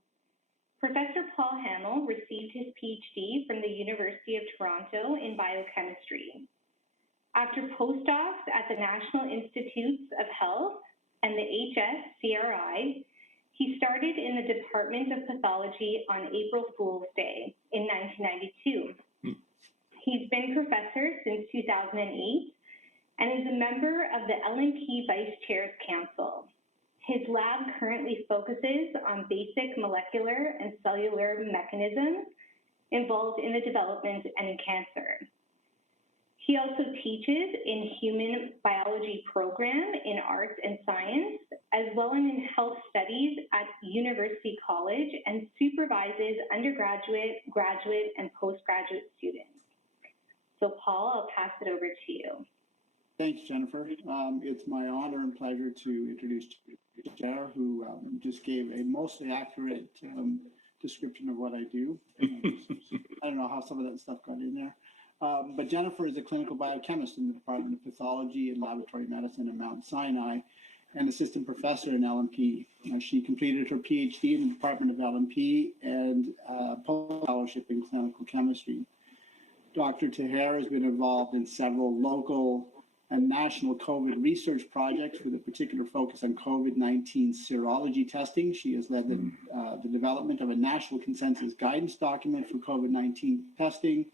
Professor Paul Hamill received his PhD from the University of Toronto in biochemistry. After postdocs at the National Institutes of Health and the HSCRI, he started in the Department of Pathology on April Fool's Day in 1992. He's been professor since 2008 and is a member of the LMP Vice Chairs Council. His lab currently focuses on basic molecular and cellular mechanisms involved in the development and in cancer. He also teaches in human biology program in arts and science, as well as in health studies at University College, and supervises undergraduate, graduate, and postgraduate students. So Paul, I'll pass it over to you. Thanks, Jennifer. It's my honor and pleasure to introduce Chair, who just gave a mostly accurate description of what I do. I don't know how some of that stuff got in there. But Jennifer is a clinical biochemist in the Department of Pathology and Laboratory Medicine at Mount Sinai and assistant professor in LMP. She completed her PhD in the Department of LMP and post fellowship in clinical chemistry. Dr. Taher has been involved in several local and national COVID research projects with a particular focus on COVID-19 serology testing. She has led the development of a national consensus guidance document for COVID-19 testing,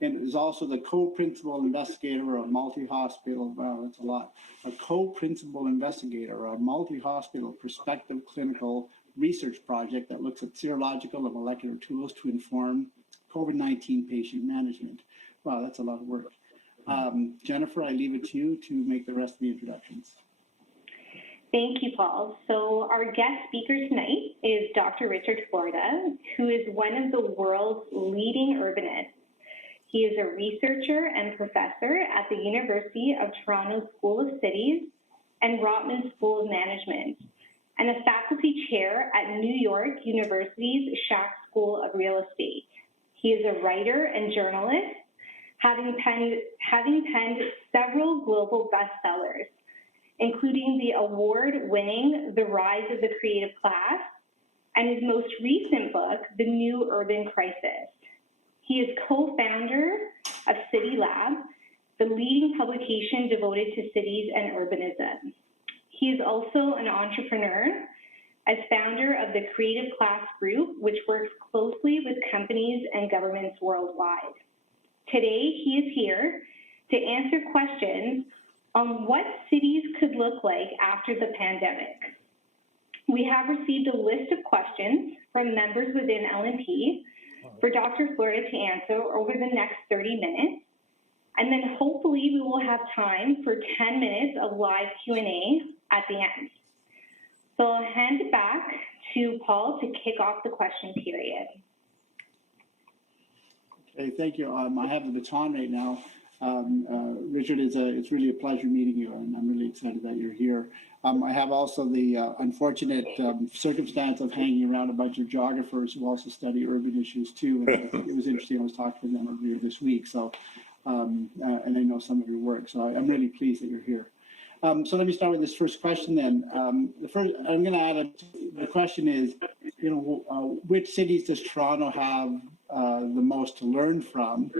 and is also the co-principal investigator of multi-hospital, a co-principal investigator of multi-hospital prospective clinical research project that looks at serological and molecular tools to inform COVID-19 patient management. Wow, that's a lot of work. Jennifer, I leave it to you to make the rest of the introductions. Thank you, Paul. So our guest speaker tonight is Dr. Richard Florida, who is one of the world's leading urbanists. He is a researcher and professor at the University of Toronto School of Cities and Rotman School of Management, and a faculty chair at New York University's Schack School of Real Estate. He is a writer and journalist, having penned several global bestsellers, including the award-winning The Rise of the Creative Class, and his most recent book, The New Urban Crisis. He is co-founder of City Lab, the leading publication devoted to cities and urbanism. He is also an entrepreneur as founder of the Creative Class Group, which works closely with companies and governments worldwide. Today, he is here to answer questions on what cities could look like after the pandemic. We have received a list of questions from members within LMP for Dr. Florida to answer over the next 30 minutes. And then hopefully we will have time for 10 minutes of live Q&A at the end. So I'll hand it back to Paul to kick off the question period. Okay, thank you. I have the baton right now. Richard, it's really a pleasure meeting you, and I'm really excited that you're here. I have also the unfortunate circumstance of hanging around a bunch of geographers who also study urban issues too. And it was interesting. I was talking to them earlier this week. So, and I know some of your work. So I'm really pleased that you're here. So let me start with this first question then. The first, I'm going to add, the question is, which cities does Toronto have the most to learn from?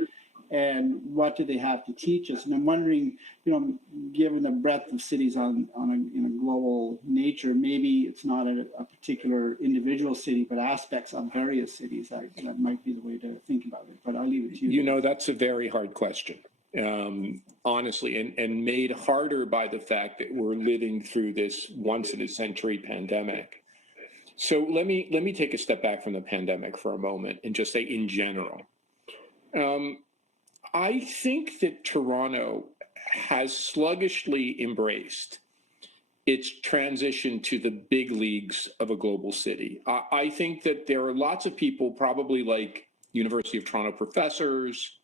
And what do they have to teach us? And I'm wondering, given the breadth of cities on a global nature, maybe it's not a particular individual city, but aspects of various cities. That might be the way to think about it. But I'll leave it to you. That's a very hard question, honestly, and made harder by the fact that we're living through this once-in-a-century pandemic. So let me take a step back from the pandemic for a moment and just say, in general, I think that Toronto has sluggishly embraced its transition to the big leagues of a global city. I think that there are lots of people, probably like University of Toronto professors,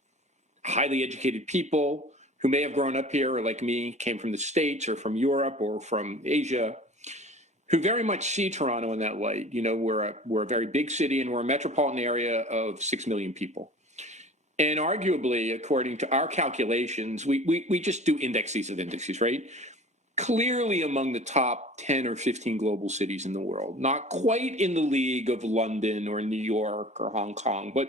highly educated people who may have grown up here, or like me, came from the States or from Europe or from Asia, who very much see Toronto in that light. We're a very big city, and we're a metropolitan area of 6 million people. And arguably, according to our calculations, we just do indexes of indexes, right? Clearly among the top 10 or 15 global cities in the world, not quite in the league of London or New York or Hong Kong, but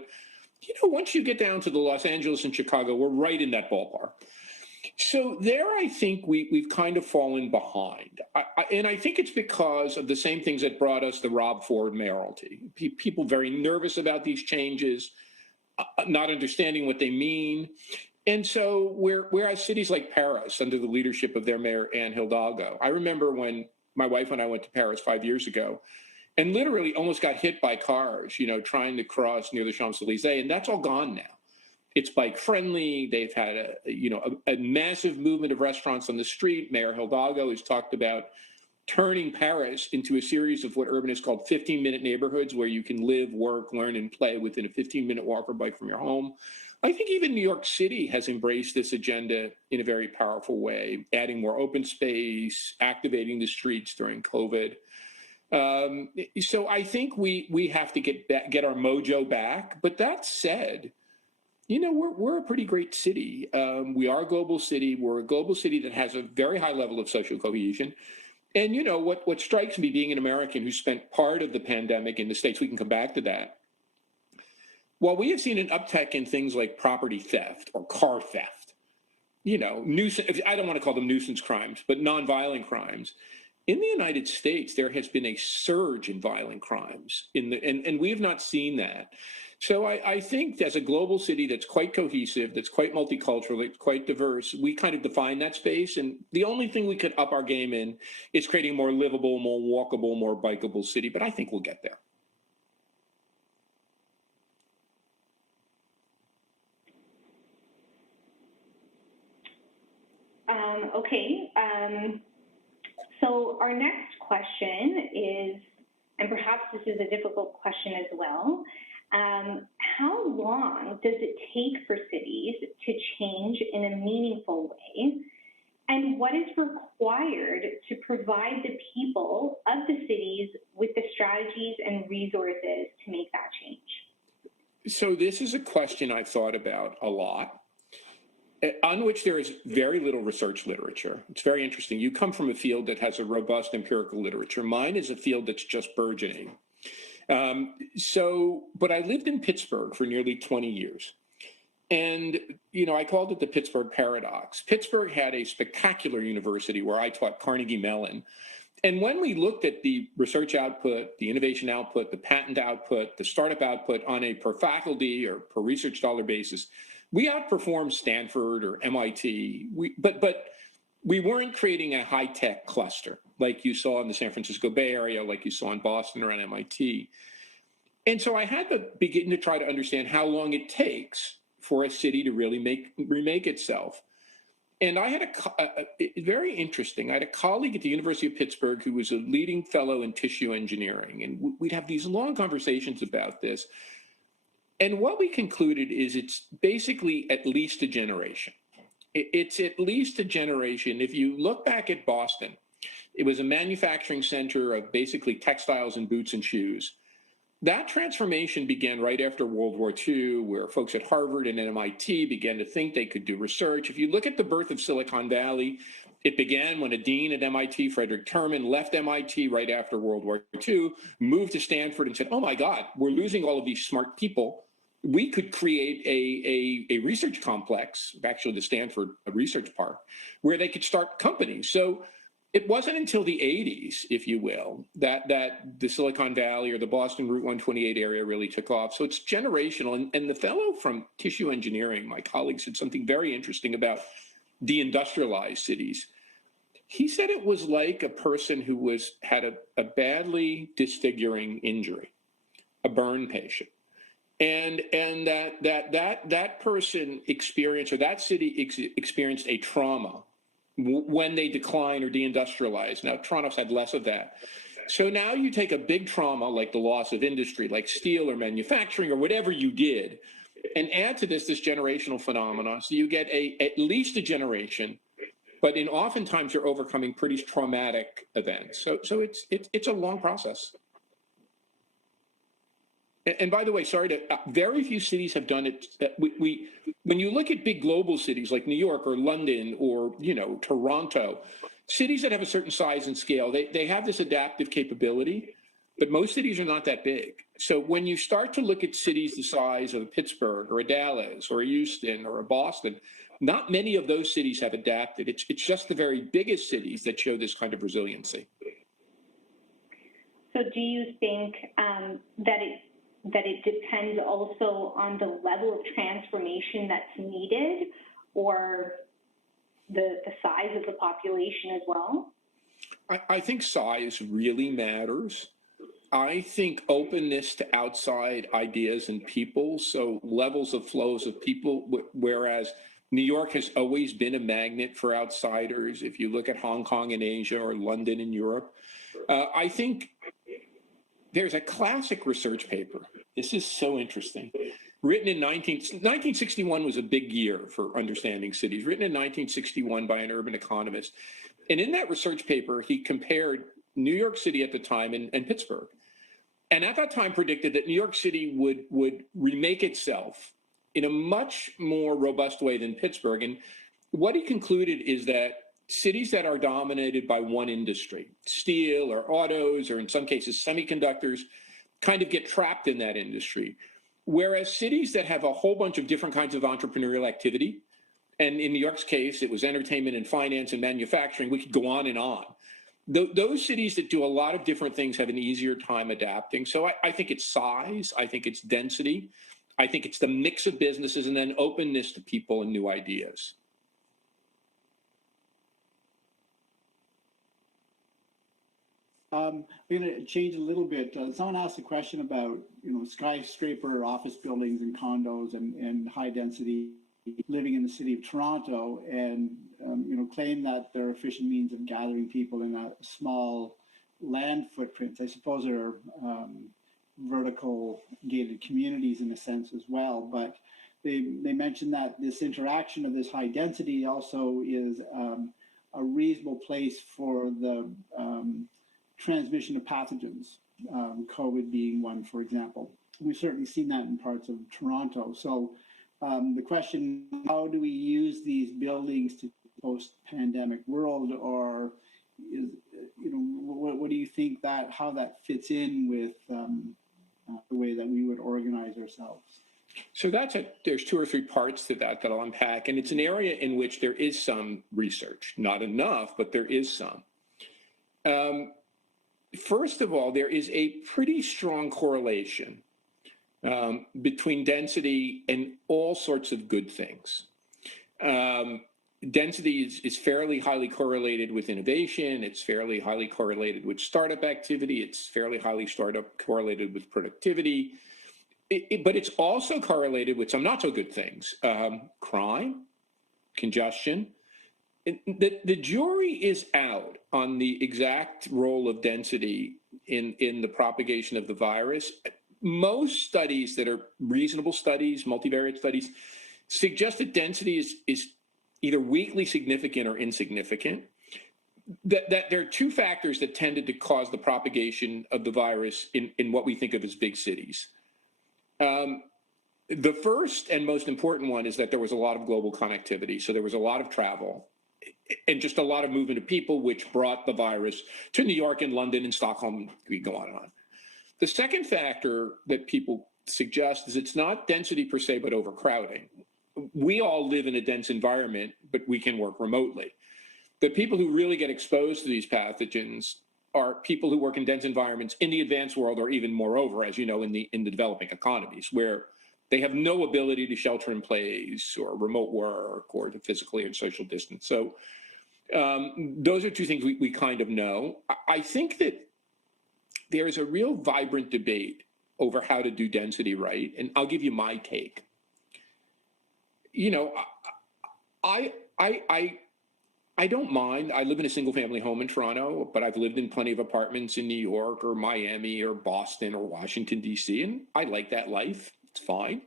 once you get down to the Los Angeles and Chicago, we're right in that ballpark. So there, I think we've kind of fallen behind. And I think it's because of the same things that brought us the Rob Ford mayoralty. People very nervous about these changes, not understanding what they mean. And so whereas cities like Paris, under the leadership of their mayor, Anne Hidalgo, I remember when my wife and I went to Paris 5 years ago, and literally almost got hit by cars, trying to cross near the Champs-Élysées, and that's all gone now. It's bike friendly. They've had a massive movement of restaurants on the street. Mayor Hidalgo has talked about turning Paris into a series of what Urbanists called 15-minute neighborhoods, where you can live, work, learn, and play within a 15-minute walk or bike from your home. I think even New York City has embraced this agenda in a very powerful way, adding more open space, activating the streets during COVID. So I think we have to get our mojo back. But that said, we're a pretty great city. We are a global city. We're a global city that has a very high level of social cohesion. And what strikes me, being an American who spent part of the pandemic in the States, we can come back to that. While we have seen an uptick in things like property theft or car theft, nuisance, I don't want to call them nuisance crimes, but nonviolent crimes. In the United States, there has been a surge in violent crimes, and we have not seen that. So I think as a global city that's quite cohesive, that's quite multicultural, that's quite diverse, we kind of define that space. And the only thing we could up our game in is creating a more livable, more walkable, more bikeable city. But I think we'll get there. Okay. So our next question is, and perhaps this is a difficult question as well, how long does it take for cities to change in a meaningful way? And what is required to provide the people of the cities with the strategies and resources to make that change? So this is a question I've thought about a lot, on which there is very little research literature. It's very interesting. You come from a field that has a robust empirical literature. Mine is a field that's just burgeoning. But I lived in Pittsburgh for nearly 20 years. And, I called it the Pittsburgh paradox. Pittsburgh had a spectacular university where I taught Carnegie Mellon. And when we looked at the research output, the innovation output, the patent output, the startup output on a per faculty or per research dollar basis, we outperformed Stanford or MIT. But we weren't creating a high-tech cluster like you saw in the San Francisco Bay Area, like you saw in Boston or at MIT. And so I had to begin to try to understand how long it takes for a city to really remake itself. And I had very interesting. I had a colleague at the University of Pittsburgh who was a leading fellow in tissue engineering, and we'd have these long conversations about this. And what we concluded is it's basically at least a generation. It's at least a generation. If you look back at Boston, it was a manufacturing center of basically textiles and boots and shoes. That transformation began right after World War II, where folks at Harvard and MIT began to think they could do research. If you look at the birth of Silicon Valley, it began when a dean at MIT, Frederick Terman, left MIT right after World War II, moved to Stanford and said, oh my God, we're losing all of these smart people. We could create a research complex, actually the Stanford Research Park, where they could start companies. So it wasn't until the 80s, if you will, that the Silicon Valley or the Boston Route 128 area really took off. So it's generational. And the fellow from tissue engineering, my colleague, said something very interesting about deindustrialized cities. He said it was like a person who had a badly disfiguring injury, a burn patient. And that person experienced, or that city experienced a trauma when they decline or deindustrialize. Now, Toronto's had less of that. So now you take a big trauma like the loss of industry, like steel or manufacturing or whatever you did, and add to this generational phenomenon. So you get at least a generation, but oftentimes you're overcoming pretty traumatic events. So it's a long process. And by the way, very few cities have done it. When you look at big global cities like New York or London or, Toronto, cities that have a certain size and scale, they have this adaptive capability, but most cities are not that big. So when you start to look at cities the size of Pittsburgh or a Dallas or a Houston or a Boston, not many of those cities have adapted. It's just the very biggest cities that show this kind of resiliency. So do you think that it depends also on the level of transformation that's needed, or the size of the population as well? I think size really matters. I think openness to outside ideas and people, so levels of flows of people, whereas New York has always been a magnet for outsiders. If you look at Hong Kong in Asia or London in Europe, I think there's a classic research paper. This is so interesting. Written in 1961 was a big year for understanding cities. Written in 1961 by an urban economist. And in that research paper, he compared New York City at the time and Pittsburgh. And at that time predicted that New York City would remake itself in a much more robust way than Pittsburgh. And what he concluded is that cities that are dominated by one industry, steel or autos, or in some cases semiconductors, kind of get trapped in that industry. Whereas cities that have a whole bunch of different kinds of entrepreneurial activity, and in New York's case, it was entertainment and finance and manufacturing, we could go on and on. Those cities that do a lot of different things have an easier time adapting. So I think it's size, I think it's density, I think it's the mix of businesses, and then openness to people and new ideas. I'm going to change a little bit. Someone asked a question about, skyscraper office buildings and condos and high density living in the city of Toronto, and claim that they're efficient means of gathering people in a small land footprint. I suppose there are vertical gated communities in a sense as well, but they mentioned that this interaction of this high density also is a reasonable place for the transmission of pathogens. COVID being one, for example. We've certainly seen that in parts of Toronto. So the question, how do we use these buildings to post-pandemic world, or what do you think how that fits in with the way that we would organize ourselves? So there's two or three parts to that I'll unpack, and it's an area in which there is some research, not enough, but there is some. First of all, there is a pretty strong correlation between density and all sorts of good things. Density is fairly highly correlated with innovation. It's fairly highly correlated with startup activity. It's fairly highly correlated with productivity. But it's also correlated with some not so good things: crime, congestion. The jury is out on the exact role of density in the propagation of the virus. Most studies that are reasonable studies, multivariate studies, suggest that density is either weakly significant or insignificant. That there are two factors that tended to cause the propagation of the virus in what we think of as big cities. The first and most important one is that there was a lot of global connectivity. So there was a lot of travel and just a lot of movement of people, which brought the virus to New York and London and Stockholm. We go on and on. The second factor that people suggest is it's not density per se, but overcrowding. We all live in a dense environment, but we can work remotely. The people who really get exposed to these pathogens are people who work in dense environments in the advanced world, or even moreover, as you know, in the developing economies, where they have no ability to shelter in place or remote work or to physically and social distance. So those are two things we kind of know. I think that there is a real vibrant debate over how to do density right, and I'll give you my take. You know, I don't mind. I live in a single family home in Toronto, but I've lived in plenty of apartments in New York or Miami or Boston or Washington, D.C., and I like that life. It's fine.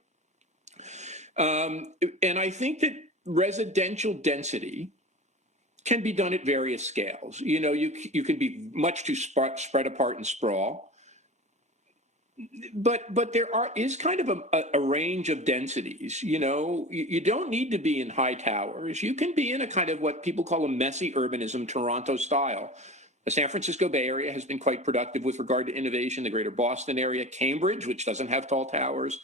And I think that residential density can be done at various scales. You know, you can be much too spread apart and sprawl. But there is kind of a range of densities. You know, you don't need to be in high towers. You can be in a kind of what people call a messy urbanism, Toronto style. The San Francisco Bay Area has been quite productive with regard to innovation. The greater Boston area, Cambridge, which doesn't have tall towers.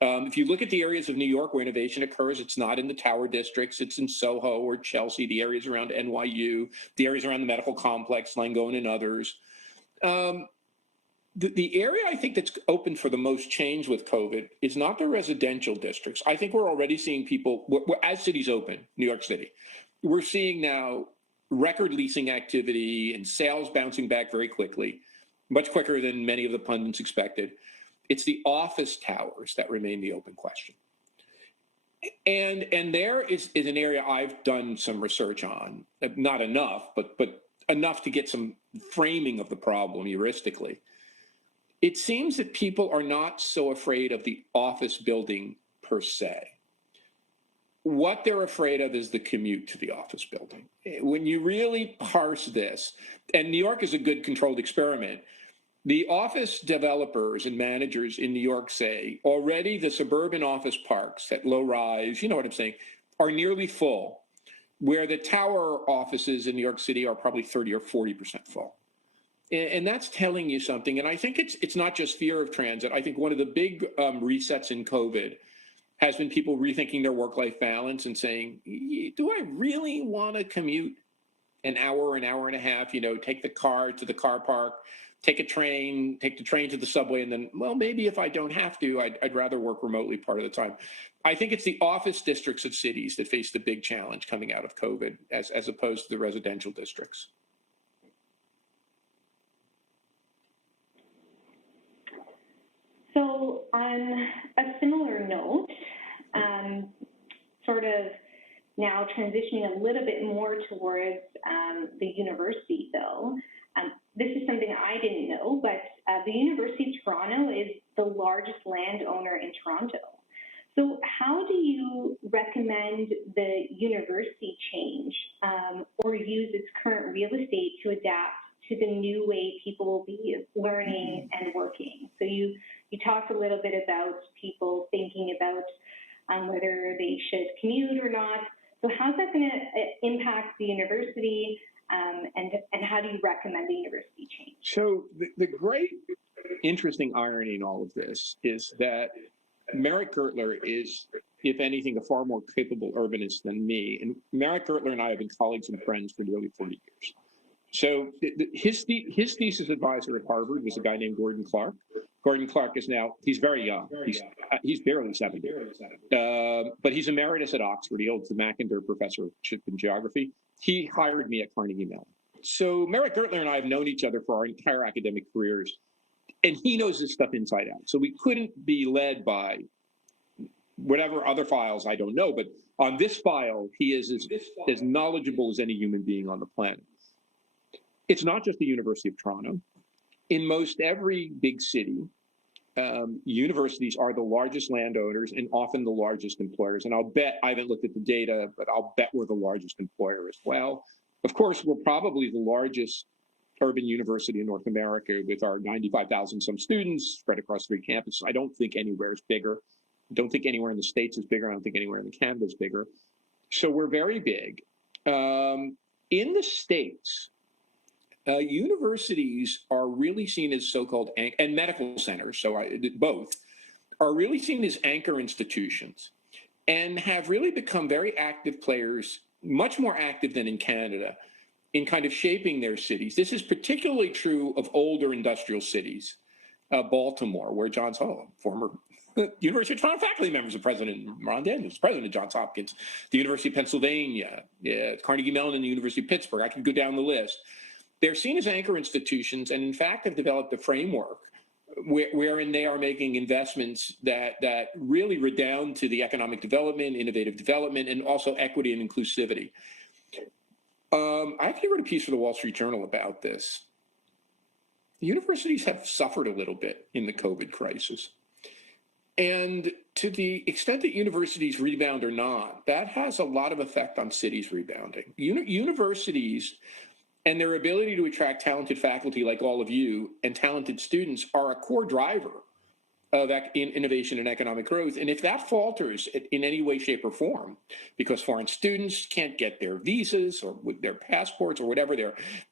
If you look at the areas of New York where innovation occurs, it's not in the tower districts. It's in Soho or Chelsea, the areas around NYU, the areas around the medical complex, Langone and others. The area I think that's open for the most change with COVID is not the residential districts. I think we're already seeing people, as cities open, New York City, we're seeing now record leasing activity and sales bouncing back very quickly, much quicker than many of the pundits expected. It's the office towers that remain the open question. And there is an area I've done some research on, not enough, but enough to get some framing of the problem heuristically. It seems that people are not so afraid of the office building per se. What they're afraid of is the commute to the office building. When you really parse this, and New York is a good controlled experiment, the office developers and managers in New York say already the suburban office parks at low rise, you know what I'm saying, are nearly full, where the tower offices in New York City are probably 30 or 40% full. And that's telling you something. And I think it's not just fear of transit. I think one of the big resets in COVID has been people rethinking their work-life balance and saying, do I really want to commute an hour and a half, you know, take the car to the car park, take the train to the subway, and then, well, maybe if I don't have to, I'd rather work remotely part of the time. I think it's the office districts of cities that face the big challenge coming out of COVID as opposed to the residential districts. So on a similar note, sort of now transitioning a little bit more towards the university though, this is something I didn't know, but the University of Toronto is the largest landowner in Toronto. So how do you recommend the university change or use its current real estate to adapt to the new way people will be learning and working. So you talked a little bit about people thinking about whether they should commute or not. So how's that going to impact the university, and how do you recommend the university change? So the great interesting irony in all of this is that Merritt Gertler is, if anything, a far more capable urbanist than me. And Merritt Gertler and I have been colleagues and friends for nearly 40 years. So his thesis advisor at Harvard was a guy named Gordon Clark. Gordon Clark is now, he's very young. He's barely 70. But he's emeritus at Oxford. He holds the Mackinder Professorship in Geography. He hired me at Carnegie Mellon. So Merritt Gertler and I have known each other for our entire academic careers. And he knows this stuff inside out. So we couldn't be led by whatever other files I don't know. But on this file, he is as knowledgeable as any human being on the planet. It's not just the University of Toronto. In most every big city, universities are the largest landowners and often the largest employers. And I'll bet, I haven't looked at the data, but I'll bet we're the largest employer as well. Of course, we're probably the largest urban university in North America with our 95,000 some students spread across 3 campuses. I don't think anywhere is bigger. I don't think anywhere in the States is bigger. I don't think anywhere in Canada is bigger. So we're very big. In the States, universities are really seen as so-called, and medical centers, so both, are really seen as anchor institutions and have really become very active players, much more active than in Canada, in kind of shaping their cities. This is particularly true of older industrial cities, Baltimore, where John Sullivan, former University of Toronto faculty members of President Ron Daniels, president of Johns Hopkins, the University of Pennsylvania, Carnegie Mellon, and the University of Pittsburgh. I could go down the list. They're seen as anchor institutions, and in fact have developed a framework wherein they are making investments that really redound to the economic development, innovative development, and also equity and inclusivity. I actually wrote a piece for the Wall Street Journal about this. The universities have suffered a little bit in the COVID crisis. And to the extent that universities rebound or not, that has a lot of effect on cities rebounding. Universities and their ability to attract talented faculty like all of you and talented students are a core driver of innovation and economic growth. And if that falters in any way, shape, or form, because foreign students can't get their visas or with their passports or whatever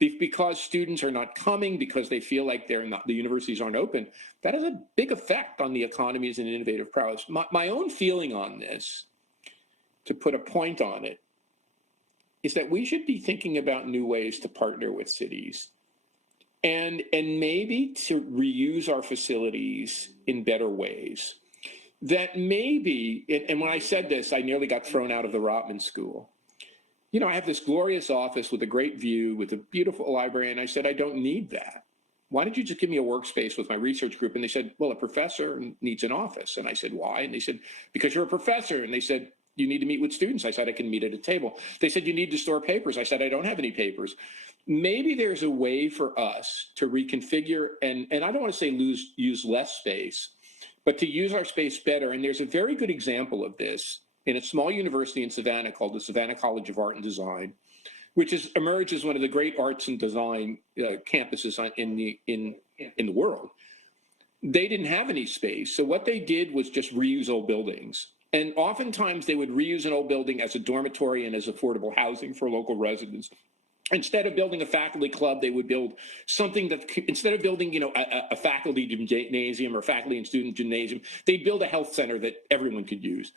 because students are not coming because they feel like the universities aren't open, that has a big effect on the economies and innovative prowess. My own feeling on this, to put a point on it, is that we should be thinking about new ways to partner with cities and maybe to reuse our facilities in better ways. That maybe, and when I said this, I nearly got thrown out of the Rotman School. You know, I have this glorious office with a great view, with a beautiful library, and I said, I don't need that. Why don't you just give me a workspace with my research group? And they said, well, a professor needs an office. And I said, why? And they said, because you're a professor. And they said, you need to meet with students. I said, I can meet at a table. They said, you need to store papers. I said, I don't have any papers. Maybe there's a way for us to reconfigure, and I don't want to say use less space, but to use our space better. And there's a very good example of this in a small university in Savannah called the Savannah College of Art and Design, which has emerged as one of the great arts and design campuses in the world. They didn't have any space. So what they did was just reuse old buildings. And oftentimes they would reuse an old building as a dormitory and as affordable housing for local residents. Instead of building a faculty club, they would build something that, instead of building, you know, a faculty gymnasium or faculty and student gymnasium, they'd build a health center that everyone could use.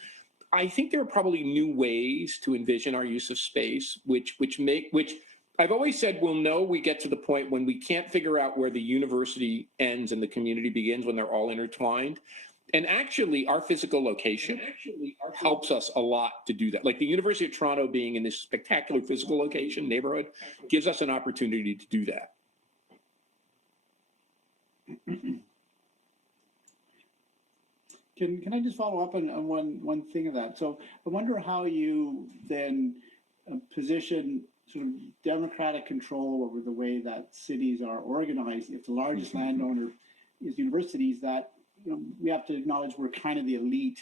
I think there are probably new ways to envision our use of space, which I've always said we'll know we get to the point when we can't figure out where the university ends and the community begins, when they're all intertwined. And actually, our physical location helps us a lot to do that. Like the University of Toronto being in this spectacular physical location, neighborhood, gives us an opportunity to do that. Can I just follow up on one thing of that? So I wonder how you then position sort of democratic control over the way that cities are organized. If the largest landowner is universities, that we have to acknowledge we're kind of the elite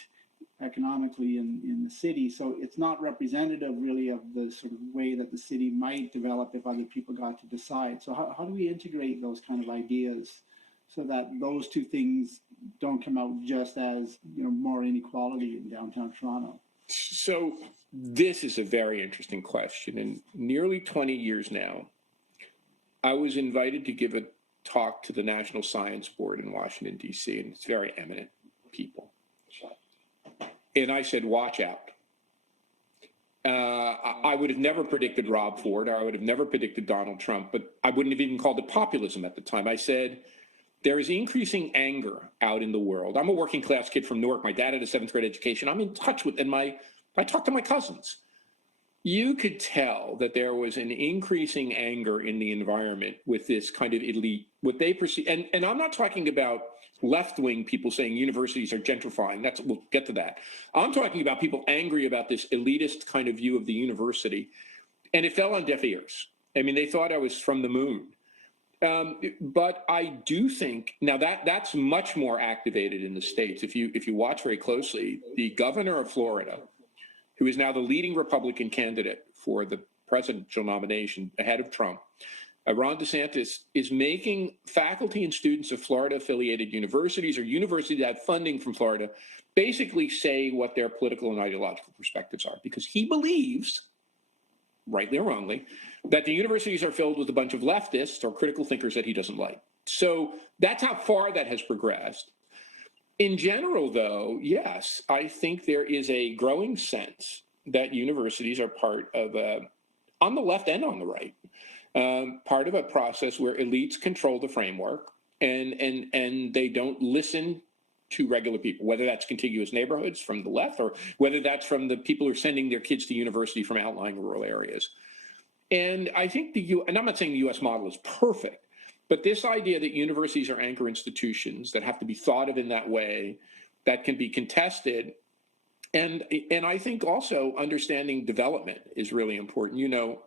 economically in the city. So it's not representative really of the sort of way that the city might develop if other people got to decide. So how do we integrate those kind of ideas so that those two things don't come out just as, you know, more inequality in downtown Toronto? So this is a very interesting question. In nearly 20 years now, I was invited to give a talk to the National Science Board in Washington, D.C., and it's very eminent people. And I said, watch out. I would have never predicted Rob Ford, or I would have never predicted Donald Trump, but I wouldn't have even called it populism at the time. I said, there is increasing anger out in the world. I'm a working class kid from Newark. My dad had a 7th grade education. I'm in touch with, and I talk to my cousins. You could tell that there was an increasing anger in the environment with this kind of elite, what they perceive, and I'm not talking about left-wing people saying universities are gentrifying. We'll get to that. I'm talking about people angry about this elitist kind of view of the university, and it fell on deaf ears. I mean, they thought I was from the moon. But I do think now that's much more activated in the States. If you watch very closely, the governor of Florida, who is now the leading Republican candidate for the presidential nomination ahead of Trump, Ron DeSantis, is making faculty and students of Florida-affiliated universities or universities that have funding from Florida basically say what their political and ideological perspectives are, because he believes, rightly or wrongly, that the universities are filled with a bunch of leftists or critical thinkers that he doesn't like. So that's how far that has progressed. In general, though, yes, I think there is a growing sense that universities are part of, on the left and on the right, part of a process where elites control the framework and they don't listen to regular people, whether that's contiguous neighborhoods from the left or whether that's from the people who are sending their kids to university from outlying rural areas. And I think and I'm not saying the U.S. model is perfect, but this idea that universities are anchor institutions that have to be thought of in that way, that can be contested, and I think also understanding development is really important. You know,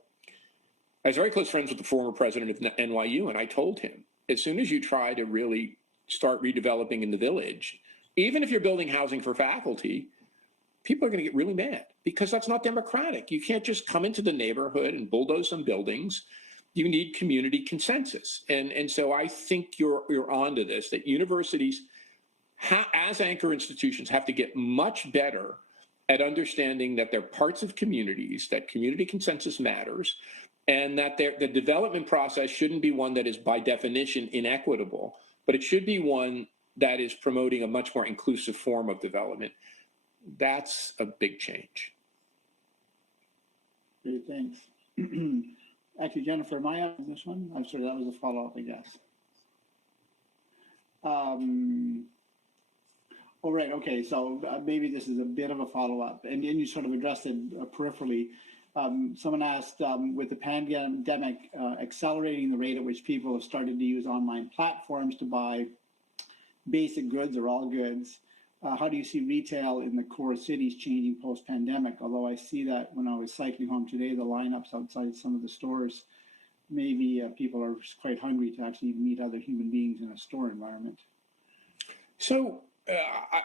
I was very close friends with the former president of NYU, and I told him, as soon as you try to really start redeveloping in the village, even if you're building housing for faculty, people are going to get really mad because that's not democratic. You can't just come into the neighborhood and bulldoze some buildings. You need community consensus. And so I think you're onto this, that universities, as anchor institutions, have to get much better at understanding that they're parts of communities, that community consensus matters, and that the development process shouldn't be one that is by definition inequitable, but it should be one that is promoting a much more inclusive form of development. That's a big change. Great, thanks. Actually, Jennifer, am I on this one? I'm sorry, that was a follow-up, I guess. Oh, right, okay, so maybe this is a bit of a follow-up, and then you sort of addressed it peripherally. Someone asked, with the pandemic accelerating the rate at which people have started to use online platforms to buy basic goods or all goods, how do you see retail in the core cities changing post-pandemic? Although I see that when I was cycling home today, the lineups outside some of the stores, maybe people are quite hungry to actually meet other human beings in a store environment. So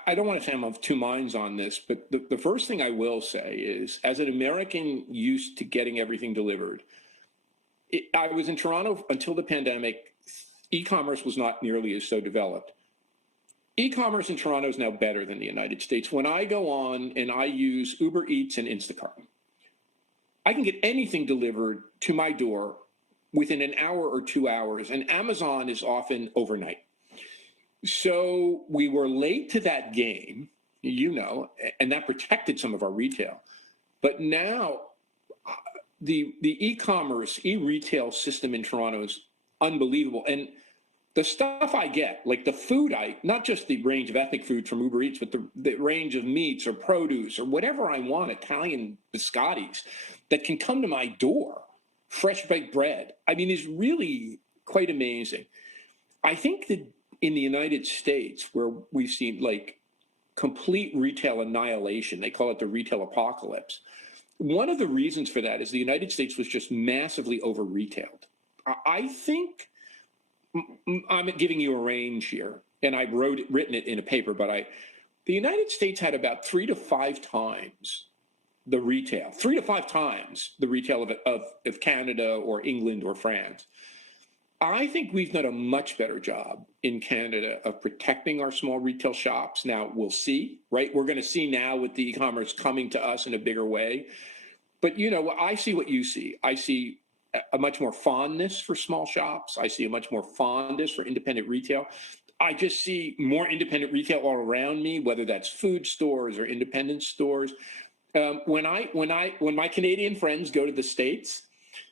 I don't want to say I'm of two minds on this, but the first thing I will say is, as an American used to getting everything delivered, I was in Toronto until the pandemic. E-commerce was not nearly as so developed. E-commerce in Toronto is now better than the United States. When I go on and I use Uber Eats and Instacart, I can get anything delivered to my door within an hour or 2 hours, and Amazon is often overnight. So we were late to that game, you know, and that protected some of our retail. But now the e-commerce, e-retail system in Toronto is unbelievable. And the stuff I get, like the food, not just the range of ethnic food from Uber Eats, but the range of meats or produce or whatever I want, Italian biscottis, that can come to my door, fresh baked bread. I mean, it's really quite amazing. I think that in the United States, where we've seen like complete retail annihilation, they call it the retail apocalypse. One of the reasons for that is the United States was just massively over-retailed. I think, I'm giving you a range here, and I've written it in a paper, but the United States had about 3 to 5 times the retail, 3 to 5 times the retail of Canada or England or France. I think we've done a much better job in Canada of protecting our small retail shops. Now, we'll see, right? We're going to see now with the e-commerce coming to us in a bigger way. But, you know, I see what you see. I see a much more fondness for small shops. I see a much more fondness for independent retail. I just see more independent retail all around me, whether that's food stores or independent stores. When my Canadian friends go to the States,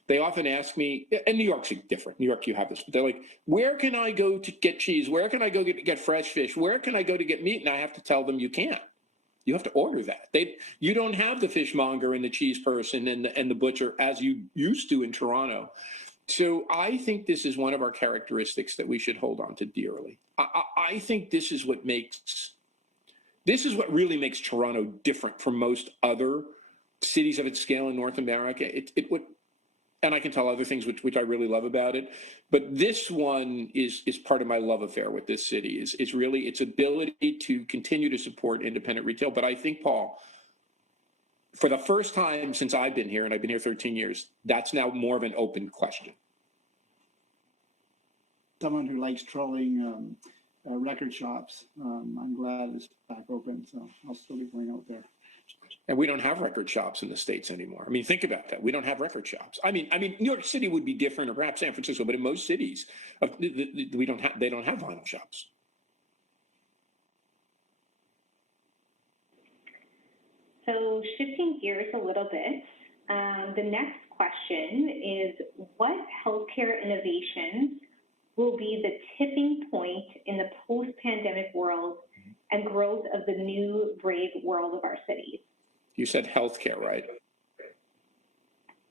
they often ask me, and New York's different. New York, you have this. They're like, where can I go to get cheese? Where can I go get fresh fish? Where can I go to get meat? And I have to tell them you can't. You have to order that. You don't have the fishmonger and the cheese person and the butcher as you used to in Toronto. So I think this is one of our characteristics that we should hold on to dearly. I think this is what really makes Toronto different from most other cities of its scale in North America. And I can tell other things which I really love about it, but this one is part of my love affair with this city. Is really its ability to continue to support independent retail. But I think, Paul, for the first time since I've been here, and I've been here 13 years, that's now more of an open question. Someone who likes trolling record shops, I'm glad it's back open, so I'll still be going out there. And we don't have record shops in the States anymore. I mean, think about that. We don't have record shops. I mean, New York City would be different, or perhaps San Francisco, but in most cities, they don't have vinyl shops. So shifting gears a little bit, the next question is, what healthcare innovations will be the tipping point in the post-pandemic world and growth of the new brave world of our cities? You said healthcare, right?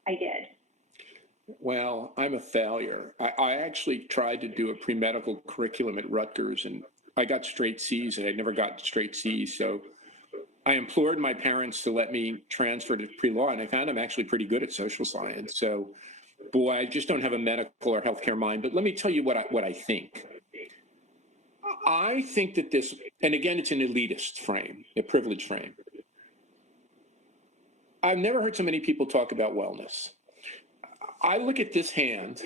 I did. Well, I'm a failure. I actually tried to do a pre-medical curriculum at Rutgers, and I got straight C's, and I never got straight C's. So I implored my parents to let me transfer to pre-law, and I found I'm actually pretty good at social science. So, boy, I just don't have a medical or healthcare mind. But let me tell you what I think. I think that this, and again, it's an elitist frame, a privileged frame. I've never heard so many people talk about wellness. I look at this hand,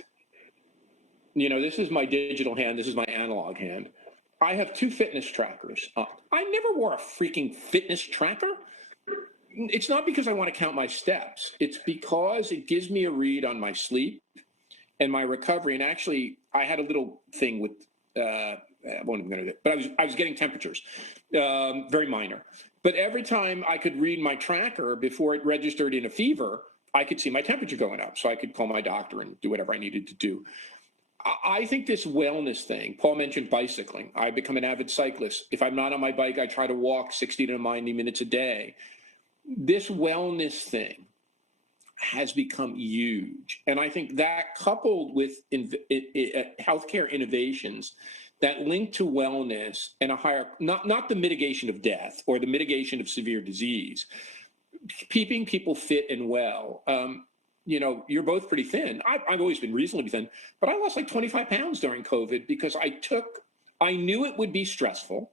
you know, this is my digital hand, this is my analog hand. I have 2 fitness trackers. I never wore a freaking fitness tracker. It's not because I want to count my steps. It's because it gives me a read on my sleep and my recovery. And actually, I had a little thing with, I won't even go into it, but I was getting temperatures, very minor. But every time I could read my tracker before it registered in a fever, I could see my temperature going up. So I could call my doctor and do whatever I needed to do. I think this wellness thing, Paul mentioned bicycling. I become an avid cyclist. If I'm not on my bike, I try to walk 60 to 90 minutes a day. This wellness thing has become huge. And I think that, coupled with healthcare innovations that link to wellness and a higher, not the mitigation of death or the mitigation of severe disease, keeping people fit and well. You know, you're both pretty thin. I've always been reasonably thin, but I lost like 25 pounds during COVID because I knew it would be stressful.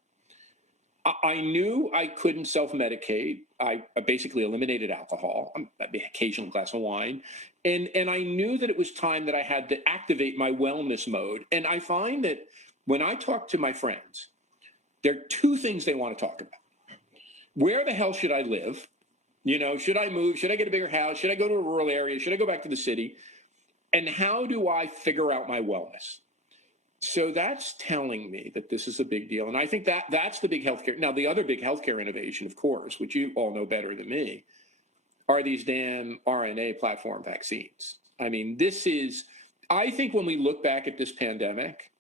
I knew I couldn't self-medicate. I basically eliminated alcohol, the occasional glass of wine. And I knew that it was time that I had to activate my wellness mode. And I find that when I talk to my friends, there are 2 things they want to talk about. Where the hell should I live? You know, should I move? Should I get a bigger house? Should I go to a rural area? Should I go back to the city? And how do I figure out my wellness? So that's telling me that this is a big deal. And I think that's the big healthcare. Now, the other big healthcare innovation, of course, which you all know better than me, are these damn RNA platform vaccines. I mean, I think when we look back at this pandemic,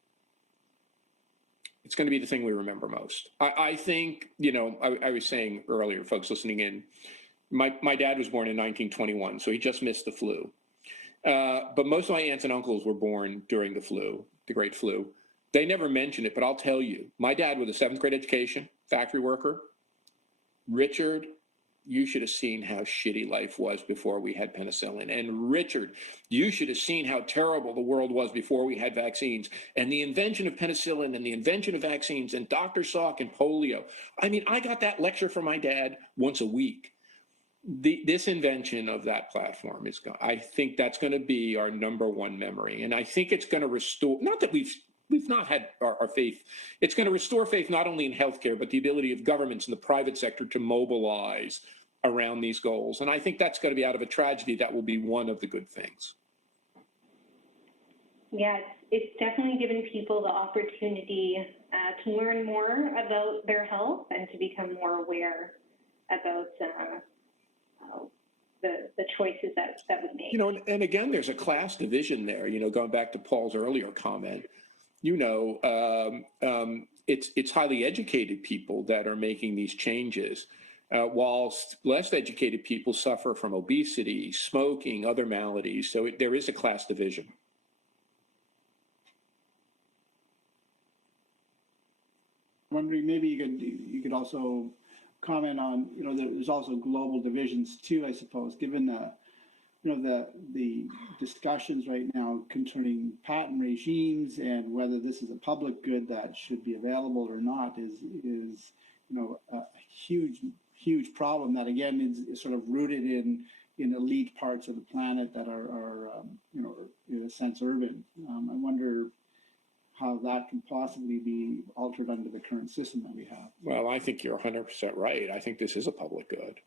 it's going to be the thing we remember most. I think, you know, I was saying earlier, folks listening in, my dad was born in 1921, so he just missed the flu. But most of my aunts and uncles were born during the flu, the Great Flu. They never mentioned it, but I'll tell you, my dad with a 7th grade education, factory worker, Richard, you should have seen how shitty life was before we had penicillin. And Richard, you should have seen how terrible the world was before we had vaccines. And the invention of penicillin and the invention of vaccines and Dr. Salk and polio. I mean, I got that lecture from my dad once a week. This invention of that platform I think that's going to be our number one memory. And I think it's going to restore, not that we've not had our faith. It's going to restore faith not only in healthcare, but the ability of governments and the private sector to mobilize around these goals. And I think that's going to be, out of a tragedy, that will be one of the good things. Yeah, it's definitely given people the opportunity to learn more about their health and to become more aware about the choices that we make. You know, and again, there's a class division there, you know, going back to Paul's earlier comment. You know, it's highly educated people that are making these changes, whilst less educated people suffer from obesity, smoking, other maladies. So there is a class division. I'm wondering, maybe you could also comment on, you know, there's also global divisions too, I suppose, given the, you know, the discussions right now concerning patent regimes and whether this is a public good that should be available or not is you know, a huge problem that again is sort of rooted in elite parts of the planet that are you know, in a sense urban. I wonder how that can possibly be altered under the current system that we have. Well, I think you're 100% right. I think this is a public good.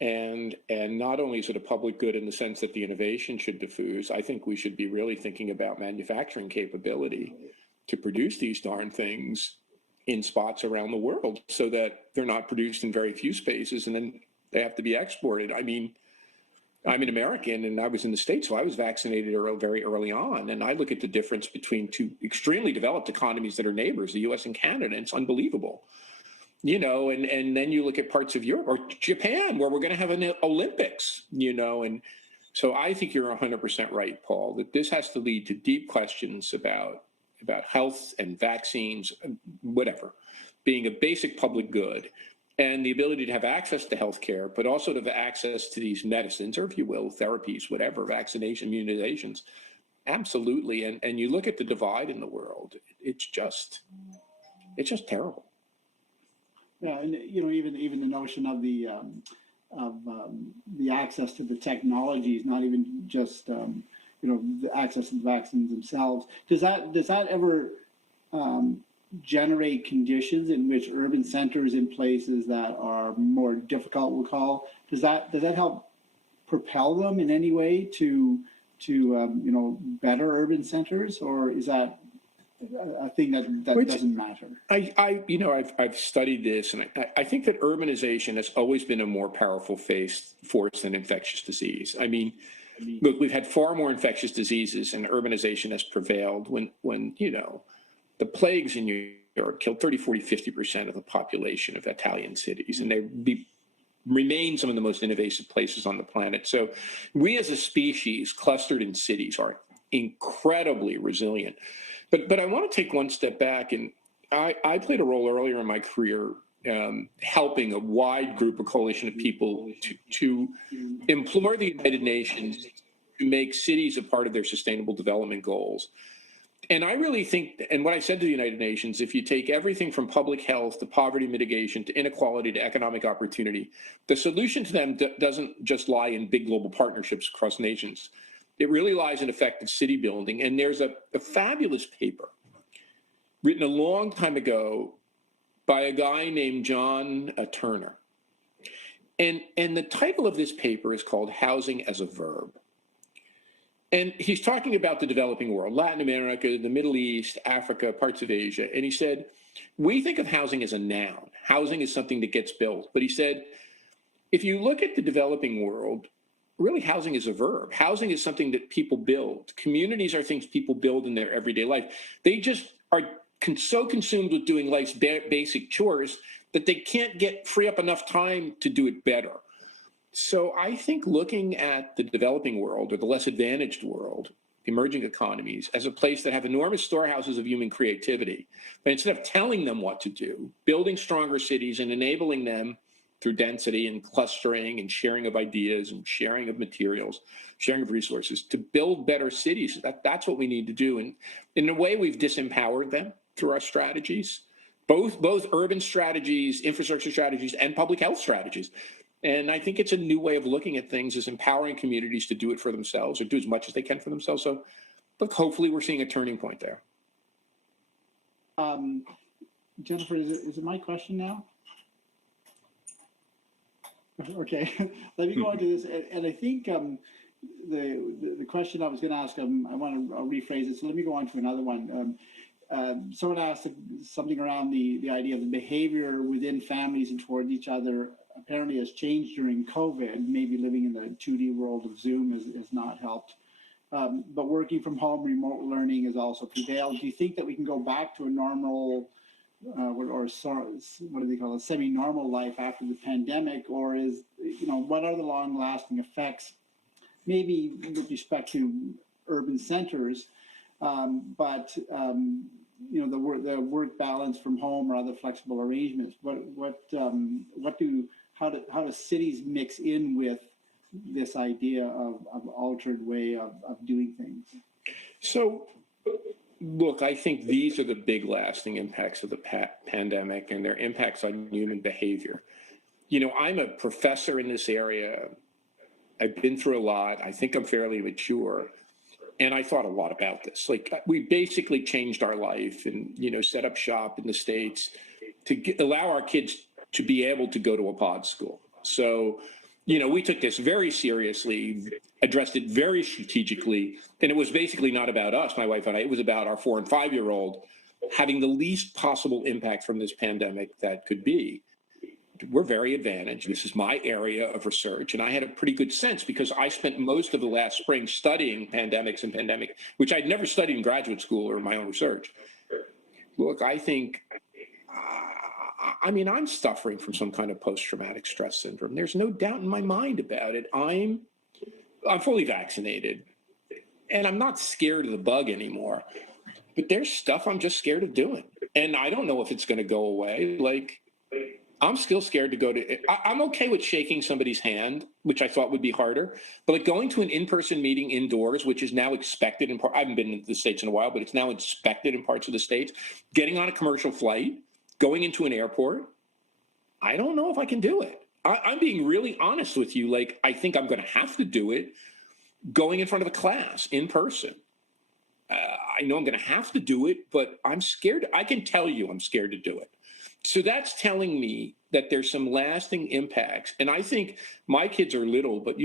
And not only is it a public good in the sense that the innovation should diffuse, I think we should be really thinking about manufacturing capability to produce these darn things in spots around the world so that they're not produced in very few spaces and then they have to be exported. I mean, I'm an American and I was in the States, so I was vaccinated very early on. And I look at the difference between two extremely developed economies that are neighbors, the US and Canada, and it's unbelievable. You know, and then you look at parts of Europe or Japan, where we're going to have an Olympics, you know. And so I think you're 100% right, Paul, that this has to lead to deep questions about health and vaccines, whatever, being a basic public good. And the ability to have access to healthcare, but also to have access to these medicines, or if you will, therapies, whatever, vaccination, immunizations, absolutely. And you look at the divide in the world, it's just terrible. Yeah, and you know, even the notion of the access to the technologies, not even just you know, the access to the vaccines themselves. Does that ever generate conditions in which urban centers in places that are more difficult, we'll call, does that help propel them in any way to you know, better urban centers, or is that a thing that doesn't matter? You know, I've studied this, and I think that urbanization has always been a more powerful force than infectious disease. I mean, look, we've had far more infectious diseases, and urbanization has prevailed. When you know, the plagues in New York killed 30, 40, 50% of the population of Italian cities, and they remain some of the most invasive places on the planet. So we as a species clustered in cities are incredibly resilient. But I want to take one step back, and I played a role earlier in my career helping a wide group, a coalition of people to implore the United Nations to make cities a part of their sustainable development goals. And I really think, and what I said to the United Nations, if you take everything from public health to poverty mitigation to inequality to economic opportunity, the solution to them doesn't just lie in big global partnerships across nations. It really lies in effective city building. And there's a fabulous paper written a long time ago by a guy named John Turner. And the title of this paper is called Housing as a Verb. And he's talking about the developing world, Latin America, the Middle East, Africa, parts of Asia. And he said, we think of housing as a noun. Housing is something that gets built. But he said, if you look at the developing world, really housing is a verb. Housing is something that people build. Communities are things people build in their everyday life. They just are so consumed with doing life's basic chores that they can't free up enough time to do it better. So I think looking at the developing world, or the less advantaged world, emerging economies, as a place that have enormous storehouses of human creativity, but instead of telling them what to do, building stronger cities and enabling them through density and clustering and sharing of ideas and sharing of materials, sharing of resources to build better cities. That's what we need to do. And in a way, we've disempowered them through our strategies, both urban strategies, infrastructure strategies, and public health strategies. And I think it's a new way of looking at things, is empowering communities to do it for themselves or do as much as they can for themselves. So look, hopefully we're seeing a turning point there. Jennifer, is it my question now? Okay, let me go on to this. And I think the question I was going to ask, I'll rephrase it. So let me go on to another one. Someone asked something around the idea of the behavior within families and towards each other apparently has changed during COVID. Maybe living in the 2D world of Zoom has not helped. But working from home, remote learning has also prevailed. Do you think that we can go back to a normal or what do they call it, semi-normal life after the pandemic? Or what are the long-lasting effects, maybe with respect to urban centers, but the work balance from home or other flexible arrangements? How do cities mix in with this idea of altered way of doing things? So, look, I think these are the big lasting impacts of the pandemic and their impacts on human behavior. I'm a professor in this area. I've been through a lot. I think I'm fairly mature. And I thought a lot about this. Like, we basically changed our life and, set up shop in the States to allow our kids to be able to go to a pod school. So, we took this very seriously, addressed it very strategically. And it was basically not about us, my wife and I. It was about our 4- and 5-year-old having the least possible impact from this pandemic that could be. We're very advantaged. This is my area of research. And I had a pretty good sense because I spent most of the last spring studying pandemics and pandemic, which I'd never studied in graduate school or in my own research. Look, I think, I'm suffering from some kind of post-traumatic stress syndrome. There's no doubt in my mind about it. I'm fully vaccinated and I'm not scared of the bug anymore, but there's stuff I'm just scared of doing. And I don't know if it's going to go away. Like, I'm still scared to go to, I'm okay with shaking somebody's hand, which I thought would be harder, but like going to an in-person meeting indoors, which is now expected in part, I haven't been in the States in a while, but it's now expected in parts of the States, getting on a commercial flight, going into an airport, I don't know if I can do it. I'm being really honest with you. Like, I think I'm going to have to do it going in front of a class in person. I know I'm going to have to do it, but I'm scared. I can tell you I'm scared to do it. So that's telling me that there's some lasting impacts. And I think my kids are little, but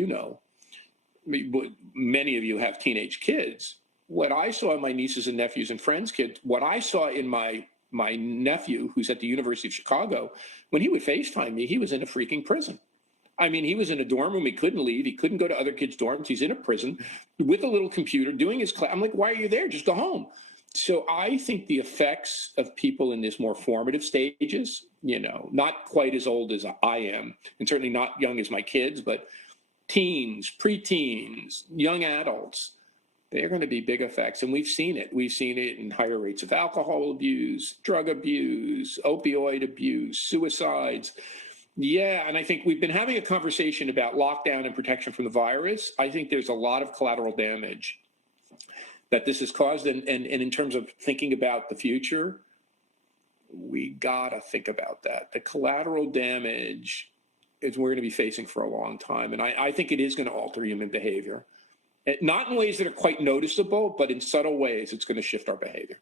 many of you have teenage kids. What I saw in my nieces and nephews and friends' kids, what I saw in my nephew, who's at the University of Chicago, when he would FaceTime me, he was in a freaking prison. He was in a dorm room. He couldn't leave. He couldn't go to other kids' dorms. He's in a prison with a little computer doing his class. I'm like, why are you there? Just go home. So I think the effects of people in this more formative stages, not quite as old as I am, and certainly not young as my kids, but teens, preteens, young adults, they're going to be big effects. And we've seen it. We've seen it in higher rates of alcohol abuse, drug abuse, opioid abuse, suicides. Yeah, and I think we've been having a conversation about lockdown and protection from the virus. I think there's a lot of collateral damage that this has caused. And in terms of thinking about the future, we got to think about that. The collateral damage is we're going to be facing for a long time. And I think it is going to alter human behavior. Not in ways that are quite noticeable, but in subtle ways, it's going to shift our behavior.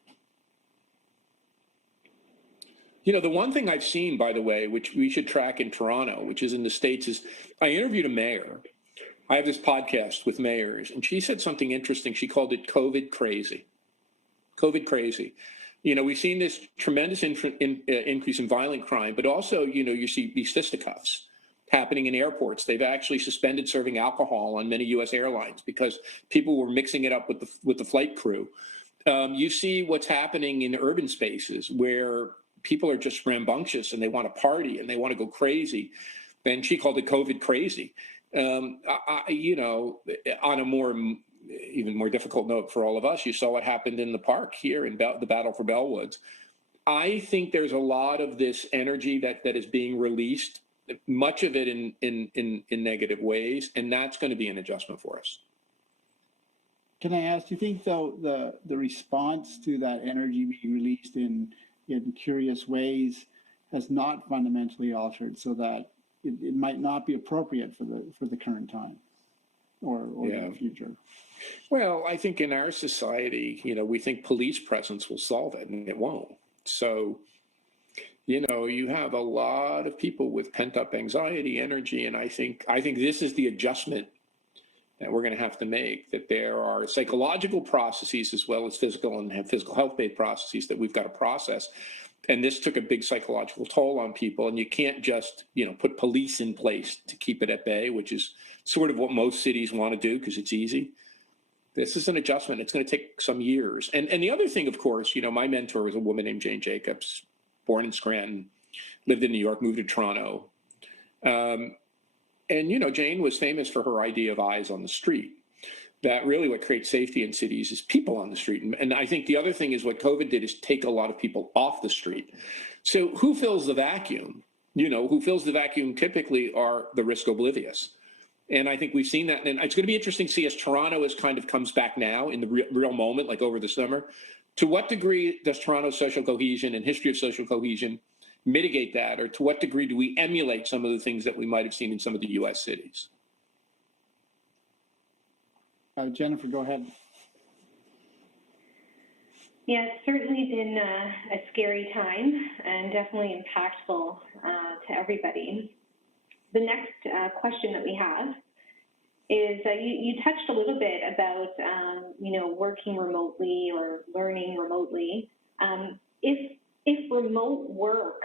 The one thing I've seen, by the way, which we should track in Toronto, which is in the States, is I interviewed a mayor. I have this podcast with mayors, and she said something interesting. She called it COVID crazy. COVID crazy. We've seen this tremendous increase in violent crime, but also, you see these fisticuffs happening in airports. They've actually suspended serving alcohol on many U.S. airlines because people were mixing it up with the flight crew. You see what's happening in urban spaces where people are just rambunctious and they want to party and they want to go crazy. And she called it COVID crazy. On a even more difficult note for all of us, you saw what happened in the park here in the Battle for Bellwoods. I think there's a lot of this energy that is being released much of it in negative ways, and that's going to be an adjustment for us. Can I ask, do you think though the response to that energy being released in curious ways has not fundamentally altered, so that it might not be appropriate for the current time or the future? Well, I think in our society, we think police presence will solve it, and it won't. So, you have a lot of people with pent-up anxiety, energy, and I think this is the adjustment that we're going to have to make, that there are psychological processes as well as physical and physical health-based processes that we've got to process. And this took a big psychological toll on people, and you can't just, put police in place to keep it at bay, which is sort of what most cities want to do because it's easy. This is an adjustment. It's going to take some years. And the other thing, of course, my mentor was a woman named Jane Jacobs, born in Scranton, lived in New York, moved to Toronto. And Jane was famous for her idea of eyes on the street, that really what creates safety in cities is people on the street. And I think the other thing is what COVID did is take a lot of people off the street. So who fills the vacuum? Who fills the vacuum typically are the risk oblivious. And I think we've seen that. And it's going to be interesting to see as Toronto comes back now in the real moment, like over the summer. To what degree does Toronto's social cohesion and history of social cohesion mitigate that? Or to what degree do we emulate some of the things that we might have seen in some of the US cities? Jennifer, go ahead. Yeah, it's certainly been a scary time and definitely impactful to everybody. The next question that we have is you touched a little bit about working remotely or learning remotely. If remote work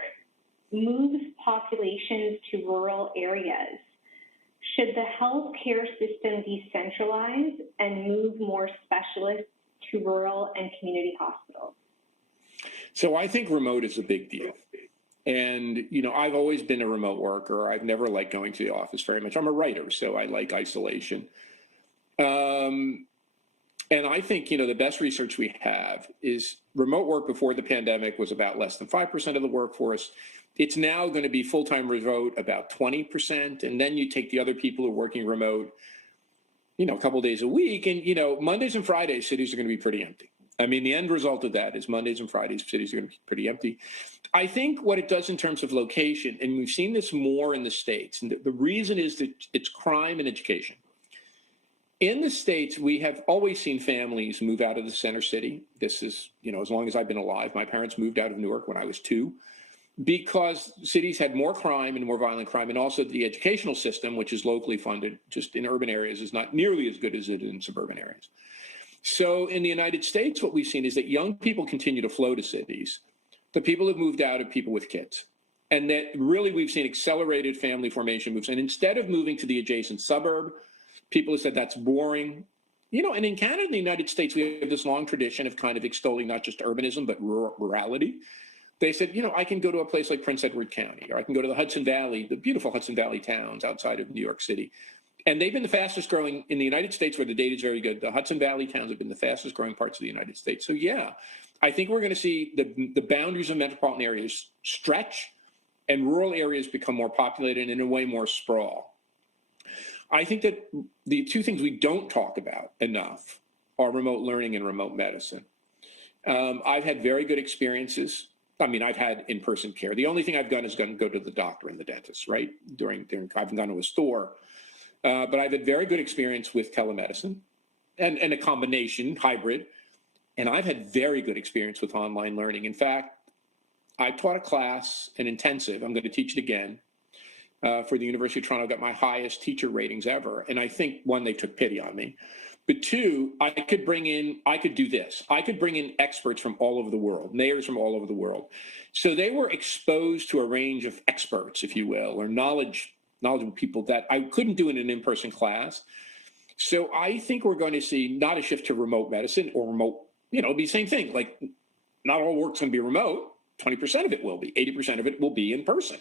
moves populations to rural areas, should the healthcare system decentralize and move more specialists to rural and community hospitals? So I think remote is a big deal. And, I've always been a remote worker. I've never liked going to the office very much. I'm a writer, so I like isolation. And I think, the best research we have is remote work before the pandemic was about less than 5% of the workforce. It's now going to be full-time remote about 20%. And then you take the other people who are working remote, a couple of days a week. And, Mondays and Fridays, cities are going to be pretty empty. I mean, the end result of that is Mondays and Fridays, cities are going to be pretty empty. I think what it does in terms of location, and we've seen this more in the States, and the reason is that it's crime and education. In the States, we have always seen families move out of the center city. This is, as long as I've been alive. My parents moved out of Newark when I was 2, because cities had more crime and more violent crime, and also the educational system, which is locally funded, just in urban areas, is not nearly as good as it is in suburban areas. So in the United States, what we've seen is that young people continue to flow to cities. The people who've moved out are people with kids. And that really we've seen accelerated family formation moves. And instead of moving to the adjacent suburb, people have said that's boring. And in Canada and the United States, we have this long tradition of kind of extolling not just urbanism, but rurality. They said, I can go to a place like Prince Edward County, or I can go to the Hudson Valley, the beautiful Hudson Valley towns outside of New York City. And they've been the fastest growing in the United States, where the data is very good. The Hudson Valley towns have been the fastest growing parts of the United States. So yeah, I think we're going to see the boundaries of metropolitan areas stretch and rural areas become more populated and in a way more sprawl. I think that the two things we don't talk about enough are remote learning and remote medicine. I've had very good experiences. I mean, I've had in-person care. The only thing I've done is go to the doctor and the dentist, right? I've gone to a store. But I've had very good experience with telemedicine and a combination, hybrid. And I've had very good experience with online learning. In fact, I taught a class, an intensive, I'm going to teach it again, for the University of Toronto. I got my highest teacher ratings ever. And I think, one, they took pity on me. But two, I could bring in experts from all over the world, mayors from all over the world. So they were exposed to a range of experts, if you will, or knowledgeable people that I couldn't do in an in-person class. So I think we're going to see not a shift to remote medicine or remote, it'll be the same thing. Like, not all work's going to be remote. 20% of it will be. 80% of it will be in person.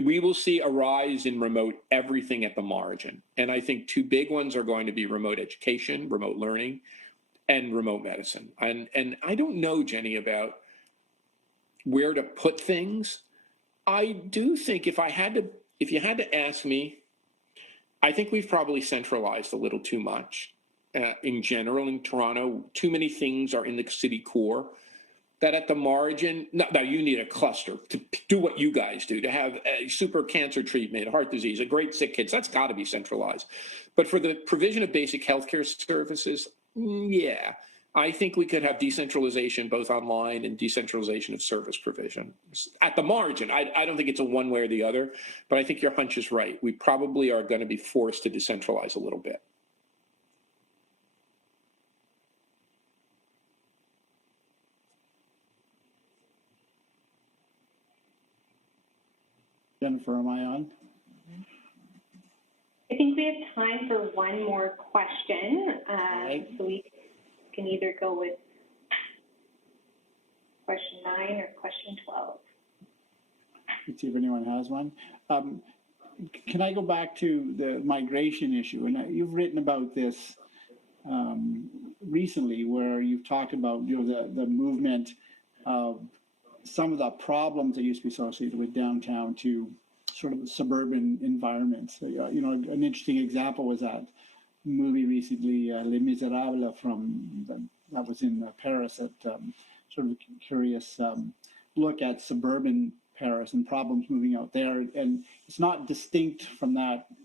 We will see a rise in remote everything at the margin. And I think two big ones are going to be remote education, remote learning, and remote medicine. And I don't know, Jenny, about where to put things. I do think if I had to if you had to ask me, I think we've probably centralized a little too much. In general, in Toronto, too many things are in the city core that at the margin, now you need a cluster to do what you guys do, to have a super cancer treatment, heart disease, a great sick kids, that's got to be centralized. But for the provision of basic healthcare services, yeah, I think we could have decentralization both online and decentralization of service provision. At the margin, I don't think it's a one way or the other, but I think your hunch is right. We probably are going to be forced to decentralize a little bit. Jennifer, am I on? I think we have time for one more question. Right. So we can either go with question 9 or question 12. Let's see if anyone has one. Can I go back to the migration issue? And you've written about this recently, where you've talked about the movement of some of the problems that used to be associated with downtown to sort of suburban environments. So, an interesting example was that movie recently, Les Miserables, that was in Paris, that sort of curious look at suburban Paris and problems moving out there. And it's not distinct from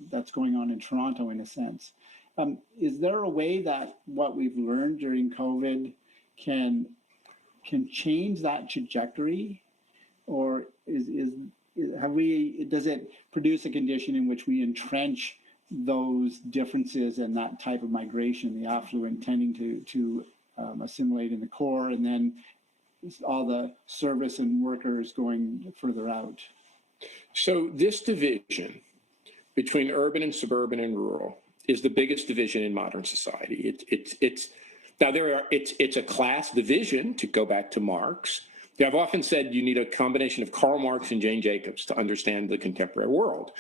that's going on in Toronto in a sense. Is there a way that what we've learned during COVID can change that trajectory, or does it produce a condition in which we entrench those differences and that type of migration, the affluent tending to assimilate in the core, and then all the service and workers going further out? So this division between urban and suburban and rural is the biggest division in modern society. It's a class division, to go back to Marx. I've often said you need a combination of Karl Marx and Jane Jacobs to understand the contemporary world.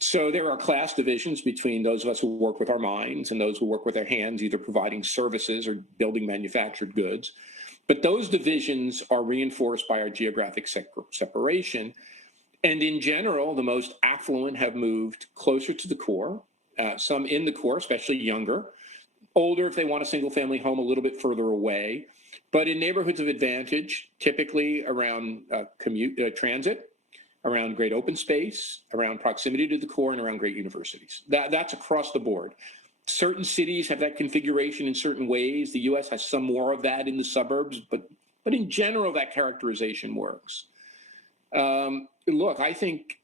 So there are class divisions between those of us who work with our minds and those who work with their hands, either providing services or building manufactured goods. But those divisions are reinforced by our geographic separation. And in general, the most affluent have moved closer to the core, some in the core, especially younger, older if they want a single family home a little bit further away, but in neighborhoods of advantage, typically around transit, around great open space, around proximity to the core, and around great universities. That's across the board. Certain cities have that configuration in certain ways. The US has some more of that in the suburbs, but in general, that characterization works. Look, I think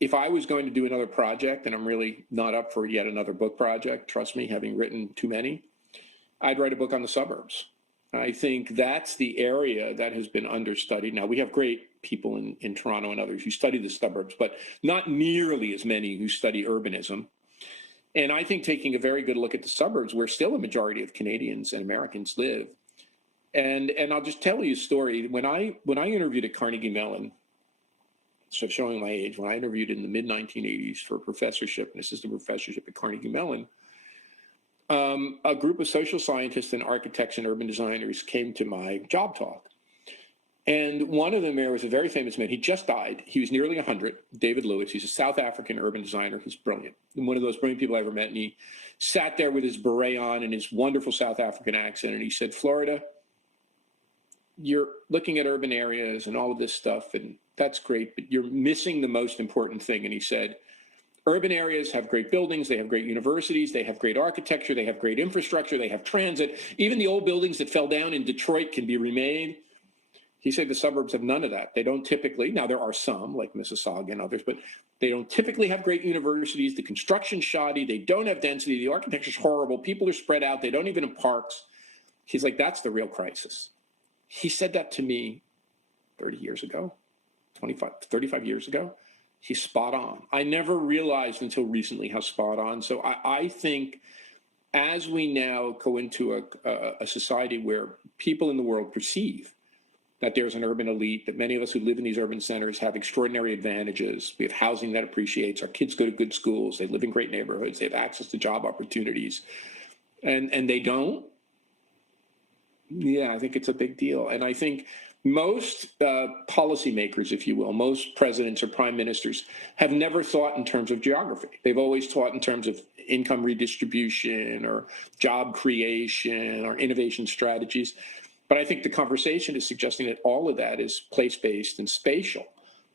if I was going to do another project, and I'm really not up for yet another book project, trust me, having written too many, I'd write a book on the suburbs. I think that's the area that has been understudied. Now, we have great people in Toronto and others who study the suburbs, but not nearly as many who study urbanism. And I think taking a very good look at the suburbs, where still a majority of Canadians and Americans live. And I'll just tell you a story. When I interviewed at Carnegie Mellon, so showing my age, when I interviewed in the mid-1980s for a professorship, an assistant professorship at Carnegie Mellon, a group of social scientists and architects and urban designers came to my job talk. And one of them there was a very famous man. He just died. He was nearly 100, David Lewis. He's a South African urban designer who's brilliant. And one of those brilliant people I ever met. And he sat there with his beret on and his wonderful South African accent. And he said, Florida, you're looking at urban areas and all of this stuff, and that's great, but you're missing the most important thing. And he said, urban areas have great buildings, they have great universities, they have great architecture, they have great infrastructure, they have transit. Even the old buildings that fell down in Detroit can be remade. He said the suburbs have none of that. They don't typically, now there are some like Mississauga and others, but they don't typically have great universities. The construction's shoddy, they don't have density, the architecture's horrible, people are spread out, they don't even have parks. He's like, that's the real crisis. He said that to me 30 years ago, 35 years ago. He's spot on. I never realized until recently how spot on. So I think as we now go into a society where people in the world perceive that there's an urban elite, that many of us who live in these urban centers have extraordinary advantages. We have housing that appreciates. Our kids go to good schools. They live in great neighborhoods. They have access to job opportunities. And they don't. Yeah, I think it's a big deal. And I think Most policymakers, if you will, most presidents or prime ministers have never thought in terms of geography. They've always thought in terms of income redistribution or job creation or innovation strategies. But I think the conversation is suggesting that all of that is place-based and spatial.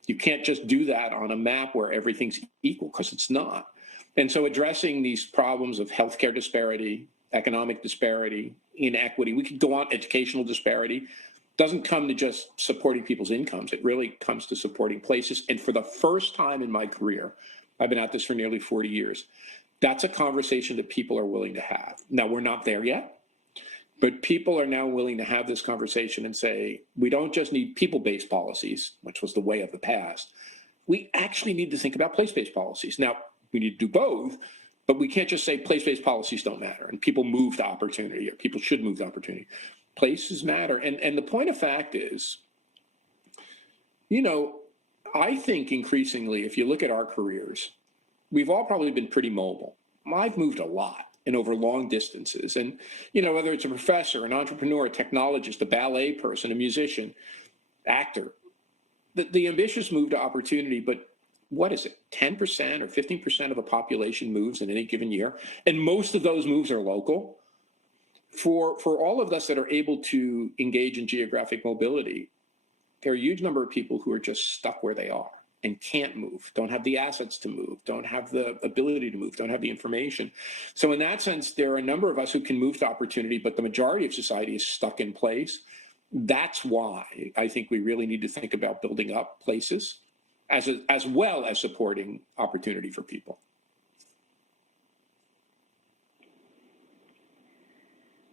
You can't just do that on a map where everything's equal, because it's not. And so addressing these problems of healthcare disparity, economic disparity, inequity, we could go on, educational disparity, doesn't come to just supporting people's incomes. It really comes to supporting places. And for the first time in my career, I've been at this for nearly 40 years, that's a conversation that people are willing to have. Now, we're not there yet, but people are now willing to have this conversation and say, we don't just need people-based policies, which was the way of the past. We actually need to think about place-based policies. Now, we need to do both, but we can't just say place-based policies don't matter and people move to opportunity or people should move to opportunity. Places matter. And the point of fact is, you know, I think increasingly, if you look at our careers, we've all probably been pretty mobile. I've moved a lot and over long distances. And, you know, whether it's a professor, an entrepreneur, a technologist, a ballet person, a musician, actor, the ambitious move to opportunity, but what is it, 10% or 15% of a population moves in any given year? And most of those moves are local. For all of us that are able to engage in geographic mobility, there are a huge number of people who are just stuck where they are and can't move, don't have the assets to move, don't have the ability to move, don't have the information. So in that sense, there are a number of us who can move to opportunity, but the majority of society is stuck in place. That's why I think we really need to think about building up places as well as supporting opportunity for people.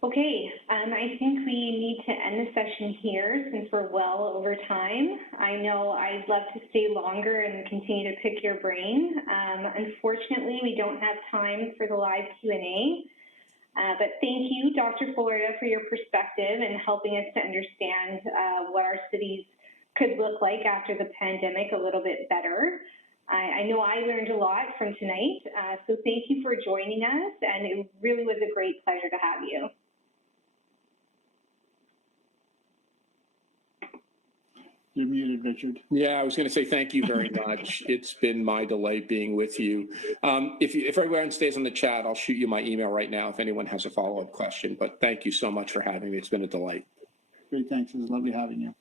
Okay, I think we need to end the session here since we're well over time. I know I'd love to stay longer and continue to pick your brain. Unfortunately, we don't have time for the live Q&A, but thank you, Dr. Florida, for your perspective and helping us to understand what our cities could look like after the pandemic a little bit better. I know I learned a lot from tonight, so thank you for joining us, and it really was a great pleasure to have you. You're muted, Richard. Yeah, I was going to say thank you very much. It's been my delight being with you. If everyone stays on the chat, I'll shoot you my email right now if anyone has a follow-up question. But thank you so much for having me. It's been a delight. Great, thanks. It was lovely having you.